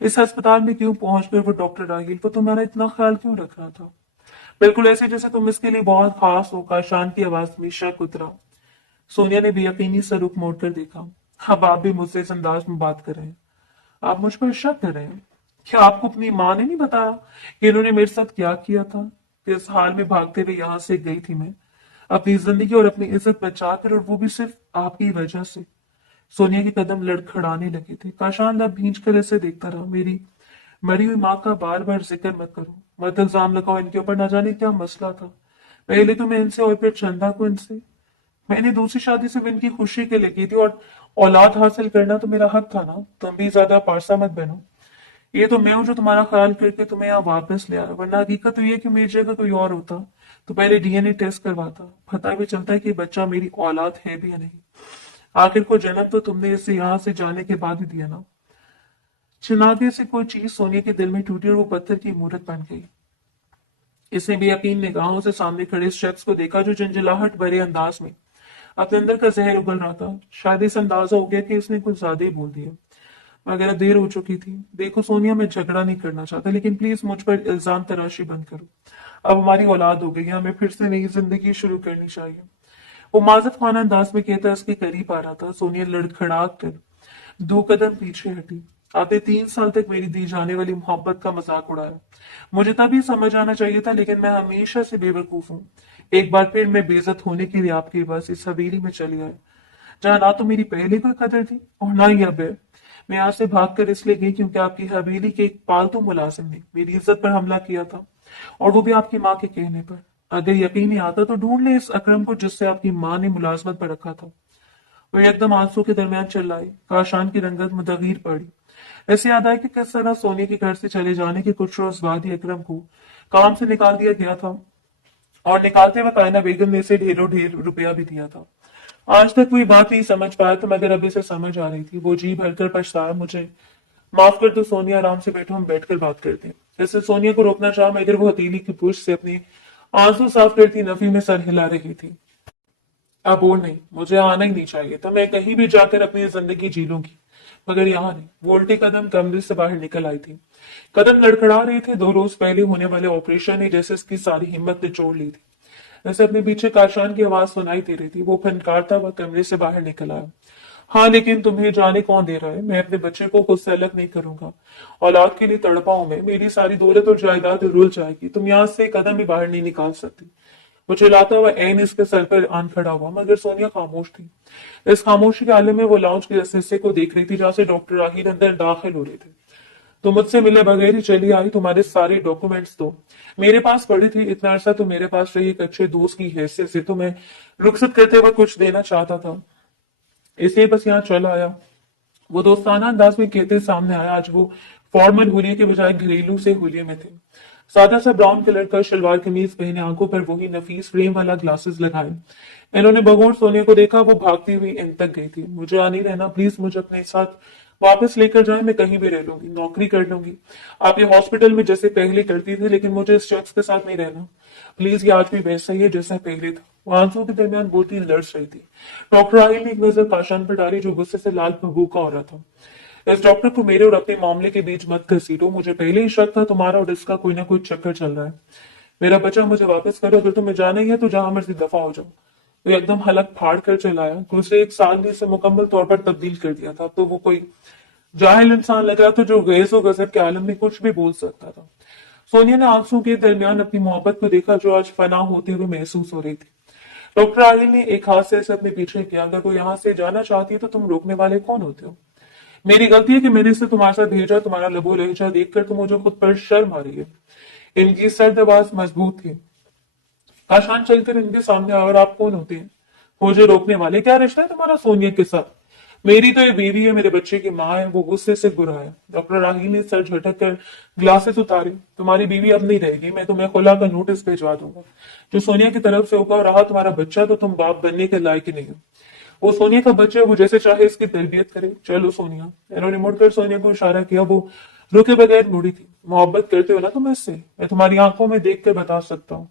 इस अस्पताल में क्यों पहुंचकर वो डॉक्टर राहील वो तुम्हारा इतना ख्याल क्यों रख रहा था? बिल्कुल ऐसे जैसे तुम इसके लिए बहुत खास हो। काशान की आवाज में शक उतरा। सोनिया ने बेयकीनी से रुख मोड़कर देखा। अब आप भी मुझसे इस अंदाज में बात कर रहे हैं? आप मुझ पर शक कर रहे हैं? क्या आपको अपनी माँ ने नहीं बताया कि इन्होंने मेरे साथ क्या किया था? किस हाल में भागते हुए यहां से गई थी मैं, अपनी जिंदगी और अपनी इज्जत बचाकर, और वो भी सिर्फ आपकी वजह से। सोनिया के कदम लड़खड़ाने लगे थे। काशान लब भींच कर ऐसे देखता रहा। मेरी मरी हुई माँ का बार बार जिक्र मत करो, मत इल्जाम लगाओ इनके ऊपर। ना जाने क्या मसला था। पहले तो मैं इनसे और फिर चंदा को इनसे। मैंने दूसरी शादी सिर्फ इनकी खुशी के लिए की थी, और औलाद हासिल करना तो मेरा हक था ना। तुम भी ज्यादा पारसा मत बनो। ये तो मैं हूं जो तुम्हारा ख्याल करके तुम्हें यहाँ वापस ले आया, वरना हकीकत तो ये कि मेरी जगह कोई और होता तो पहले डीएनए टेस्ट करवाता। पता भी चलता है कि बच्चा मेरी औलाद है भी या नहीं। आखिर को जन्म तो तुमने इसे यहाँ से जाने के बाद ही दिया ना। चुनागे से कोई चीज सोने के दिल में टूटी और वो पत्थर की मूर्त बन गई। इसने बेयकीन निगाहों से सामने खड़े इस शख्स को देखा जो झंझलाहट भरे अंदाज में अपने अंदर का जहर उगल रहा था। शायद इस अंदाजा हो गया कि उसने कुछ ज्यादा ही बोल दिया, मगर अब देर हो चुकी थी। देखो सोनिया, मैं झगड़ा नहीं करना चाहता, लेकिन प्लीज मुझ पर इल्जाम तराशी बंद करो। अब हमारी औलाद हो गई है, हमें फिर से नई जिंदगी शुरू करनी चाहिए। वो माजफ खाना अंदाज में कहता उसके करीब आ रहा था। सोनिया लड़खड़ा कर 2 कदम पीछे हटी। आपने 3 साल तक मेरी दी जाने वाली मोहब्बत का मजाक उड़ाया। मुझे तभी समझ आना चाहिए था, लेकिन मैं हमेशा से बेवकूफ हूँ। एक बार फिर मैं बेइज्जत होने के लिए आपके पास इस हवेली में चली आया, जहां ना तो मेरी पहले कोई कदर थी और ना ही अब है। मैं यहाँ से भागकर इसलिए गई क्योंकि आपकी हवेली के एक पालतू मुलाजिम ने मेरी इज्जत पर हमला किया था, और वो भी आपकी माँ के कहने पर। अगर यकीन नहीं आता तो ढूंढ ले इस अकरम को जिससे आपकी माँ ने मुलाजमत पर रखा था। वो एकदम आंसू के दरमियान चिल्लाई। काशान की रंगत मुतगीर पड़ी। ऐसे याद आया कि किस तरह सोने के घर से चले जाने के कुछ रोज बाद ही अकरम को काम से निकाल दिया गया था, और निकालते वक्त आयना बेगम ने इसे ढेरों ढेर रुपया भी दिया था। आज तक कोई बात नहीं समझ पाया तो मगर अभी से समझ आ रही थी। वो जी भरकर पछताया। मुझे माफ कर दो सोनिया, आराम से बैठो, हम बैठकर बात करते हैं। जैसे सोनिया को रोकना चाहा मगर वो हथेली की पुश से अपने आंसू साफ करती नफी में सर हिला रही थी। अब और नहीं, मुझे आना ही नहीं चाहिए था। मैं कहीं भी जाकर अपनी जिंदगी जी लूंगी, मगर यहाँ नहीं। वो उल्टे कदम कमरे से बाहर निकल आई थी। कदम लड़खड़ा रहे थे। 2 रोज पहले होने वाले ऑपरेशन ने जैसे इसकी सारी हिम्मत निचोड़ ली थी। जैसे अपने पीछे काशान की आवाज सुनाई दे रही थी। वो फनकारता हुआ कमरे से बाहर निकल आया। हाँ, लेकिन तुम्हें जाने कौन दे रहा है? मैं अपने बच्चे को खुद से अलग नहीं करूंगा। औलाद के लिए तड़पा हूं मैं। मेरी सारी दौलत और जायदाद रुल जाएगी। तुम यहाँ से एक कदम भी बाहर नहीं निकाल सकती। वो चिल्लाता हुआ ऐन इसके सर पर आन खड़ा हुआ, मगर सोनिया खामोश थी। इस खामोशी के आलम में वो लाउंज के हिस्से को देख रही थी जहां से डॉक्टर राहील अंदर दाखिल हो रहे थे। तुम मुझसे मिले बगैर ही चली आई। तुम्हारे सारे डॉक्यूमेंट्स तो मेरे पास पड़े थे। इतना अरसा तो मेरे पास रही एक अच्छे दोस्त की हैसियत से तो मैं रुखसत करते हुए कुछ देना चाहता था, इसलिए बस यहाँ चल आया। वो दोस्ताना अंदाज में कहते सामने आया। आज वो फॉर्मल हुलिये के बजाय घरेलू से हुलिये में थे। सादा सा ब्राउन कलर का शलवार कमीज पहने, आंखों पर वही नफीस फ्रेम वाला ग्लासेस लगाए। इन्होंने बगौर सोनिया को देखा। वो भागती हुई इन तक गई थी। मुझे आ नहीं रहना प्लीज, मुझे अपने साथ वापस लेकर जाए। मैं कहीं भी रह लूंगी, नौकरी कर लूंगी। आप ये हॉस्पिटल में जैसे पहले करती थी, लेकिन मुझे इस शख्स के साथ नहीं रहना प्लीज। ये आज भी वैसा ही है जैसा पहले था। वो आंसू के दरमियान बोलती लर्ज रही थी। डॉक्टर राहिल ने एक नजर काशान पर डाली जो गुस्से से लाल भभूका हो रहा था। इस डॉक्टर को मेरे और अपने मामले के बीच मत घसीटो। मुझे पहले ही शक था तुम्हारा और इसका कोई ना कोई चक्कर चल रहा है। मेरा बच्चा मुझे वापस करो। अगर तुम्हें जाना ही है तो जहां मर्जी दफा हो जाओ। वो एकदम हलक फाड़ कर चलाया। गुस्से एक साल ने इसे मुकम्मल तौर पर तब्दील कर दिया था। तो वो कोई जाहिल इंसान लगा था जो गैस और गजब के आलम में कुछ भी बोल सकता था। सोनिया ने आंसू के दरमियान अपनी मोहब्बत को देखा जो आज फना होते हुए महसूस हो रही थी। डॉक्टर आहिल ने एक हाथ से इसे अपने पीछे किया। अगर वो यहाँ से जाना चाहती है तो तुम रोकने वाले कौन होते हो? मेरी गलती है कि मैंने इसे तुम्हारे साथ भेजा। तुम्हारा लबो लहजा देखकर तो मुझे खुद पर शर्म आ रही है। इनकी सर्द आवाज मजबूत थी। काशान चलकर इनके सामने आया। और आप कौन होते हैं मुझे रोकने वाले? क्या रिश्ता है तुम्हारा सोनिया के साथ? मेरी तो ये बीवी है, मेरे बच्चे की माँ है। वो गुस्से से गुरा है। डॉक्टर राहील ने सर झटक कर ग्लासेस उतारे। तुम्हारी बीवी अब नहीं रहेगी। मैं तुम्हें खुला का नोटिस भिजवा दूंगा जो सोनिया की तरफ से होगा। रहा तुम्हारा बच्चा तो तुम बाप बनने के लायक ही नहीं हो। वो सोनिया का बच्चा है, वो जैसे चाहे इसकी तरबियत करे। चलो सोनिया। इन्होंने मुड़कर सोनिया को इशारा किया। वो रुके बगैर मुड़ी थी। मोहब्बत करते हो ना तुम इससे? मैं तुम्हारी आंखों में देख कर बता सकता हूँ।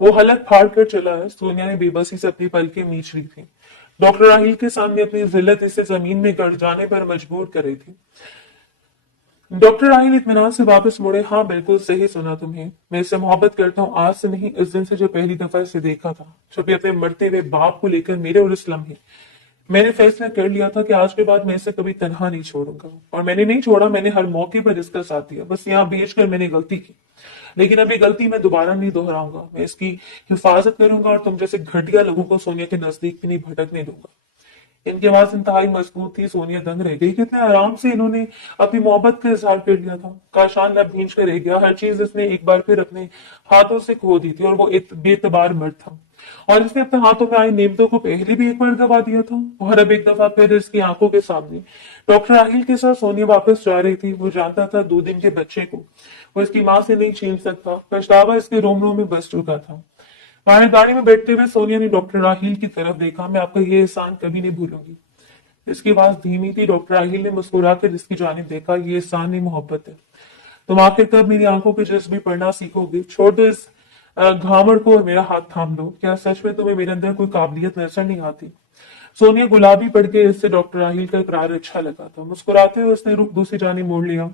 वो हलक फाड़ कर चला है। सोनिया ने बेबसी से अपनी पलकें मींच रही थी। डॉक्टर राहील के सामने अपनी जिल्लत इसे जमीन में गड़ जाने पर मजबूर कर रही थी। डॉक्टर राहील इत्मीनान से वापस मुड़े। हाँ, बिल्कुल सही सुना तुम्हें। मैं इससे मोहब्बत करता हूँ, आज से नहीं, इस दिन से जो पहली दफा इसे देखा था, जब भी अपने मरते हुए बाप को लेकर मेरे और इस लम्हे मैंने फैसला कर लिया था कि आज के बाद मैं इसे कभी तनहा नहीं छोड़ूंगा। और मैंने नहीं छोड़ा। मैंने हर मौके पर इसका साथ दिया। बस यहाँ भेजकर मैंने गलती की, लेकिन अब ये गलती मैं दोबारा नहीं दोहराऊंगा। मैं इसकी हिफाजत करूंगा और तुम जैसे घटिया लोगों को सोनिया के नजदीक भी नहीं भटकने दूंगा। इनकी आवाज इंतहाई मजबूत थी। सोनिया दंग रह गई। कितने आराम से इन्होंने अपनी मोहब्बत का इजहार कर लिया था। काशान लब भींच कर रह गया। हर चीज इसने एक बार फिर अपने हाथों से खो दी थी और वो बेतबार मर्द था। और इसने अपने हाथों में आई नेमतों को पहले भी एक बार गवा दिया था और अब एक दफा फिर इसकी आंखों के सामने डॉक्टर राहिल के साथ सोनिया वापस जा रही थी। वो जानता था 2 दिन के बच्चे को वो इसकी मां से नहीं छीन सकता। पछतावा इसके रोम रोम में बस चुका था। बाहर गाड़ी में बैठते हुए सोनिया ने डॉक्टर राहील की तरफ देखा। मैं आपका ये एहसान कभी नहीं भूलूंगी। इसकी आवाज धीमी थी। डॉक्टर राहील ने मुस्कुराकर इसकी जानिब देखा। ये एहसान नहीं, मोहब्बत है। तुम आखिर कब मेरी आंखों पे जज्बी पढ़ना सीखोगे? छोड़ दो इस घामड़ को और मेरा हाथ थाम लो। क्या सच में तुम्हें मेरे अंदर कोई काबिलियत नजर नहीं आती? सोनिया गुलाबी पड़ के इससे डॉक्टर राहील का इकरार अच्छा लगा था। मुस्कुराते हुए उसने रुख दूसरी जानिब मोड़ लिया।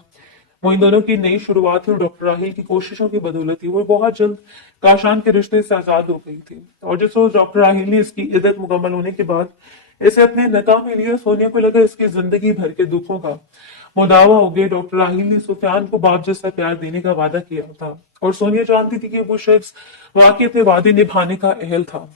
वो इन दोनों की नई शुरुआत थी और डॉक्टर राहील की कोशिशों की बदौलत थी वो बहुत जल्द काशान के रिश्ते से आजाद हो गई थी। और जिस रोज डॉक्टर राहील ने इसकी इद्दत मुकम्मल होने के बाद इसे अपने नकाब में लिया, सोनिया को लगा इसकी जिंदगी भर के दुखों का मुदावा हो गया। डॉक्टर राहील ने सुफियान को बाप जैसा प्यार देने का वादा किया था और सोनिया जानती थी कि वो शख्स वाकई अपने वादे निभाने का अहल था।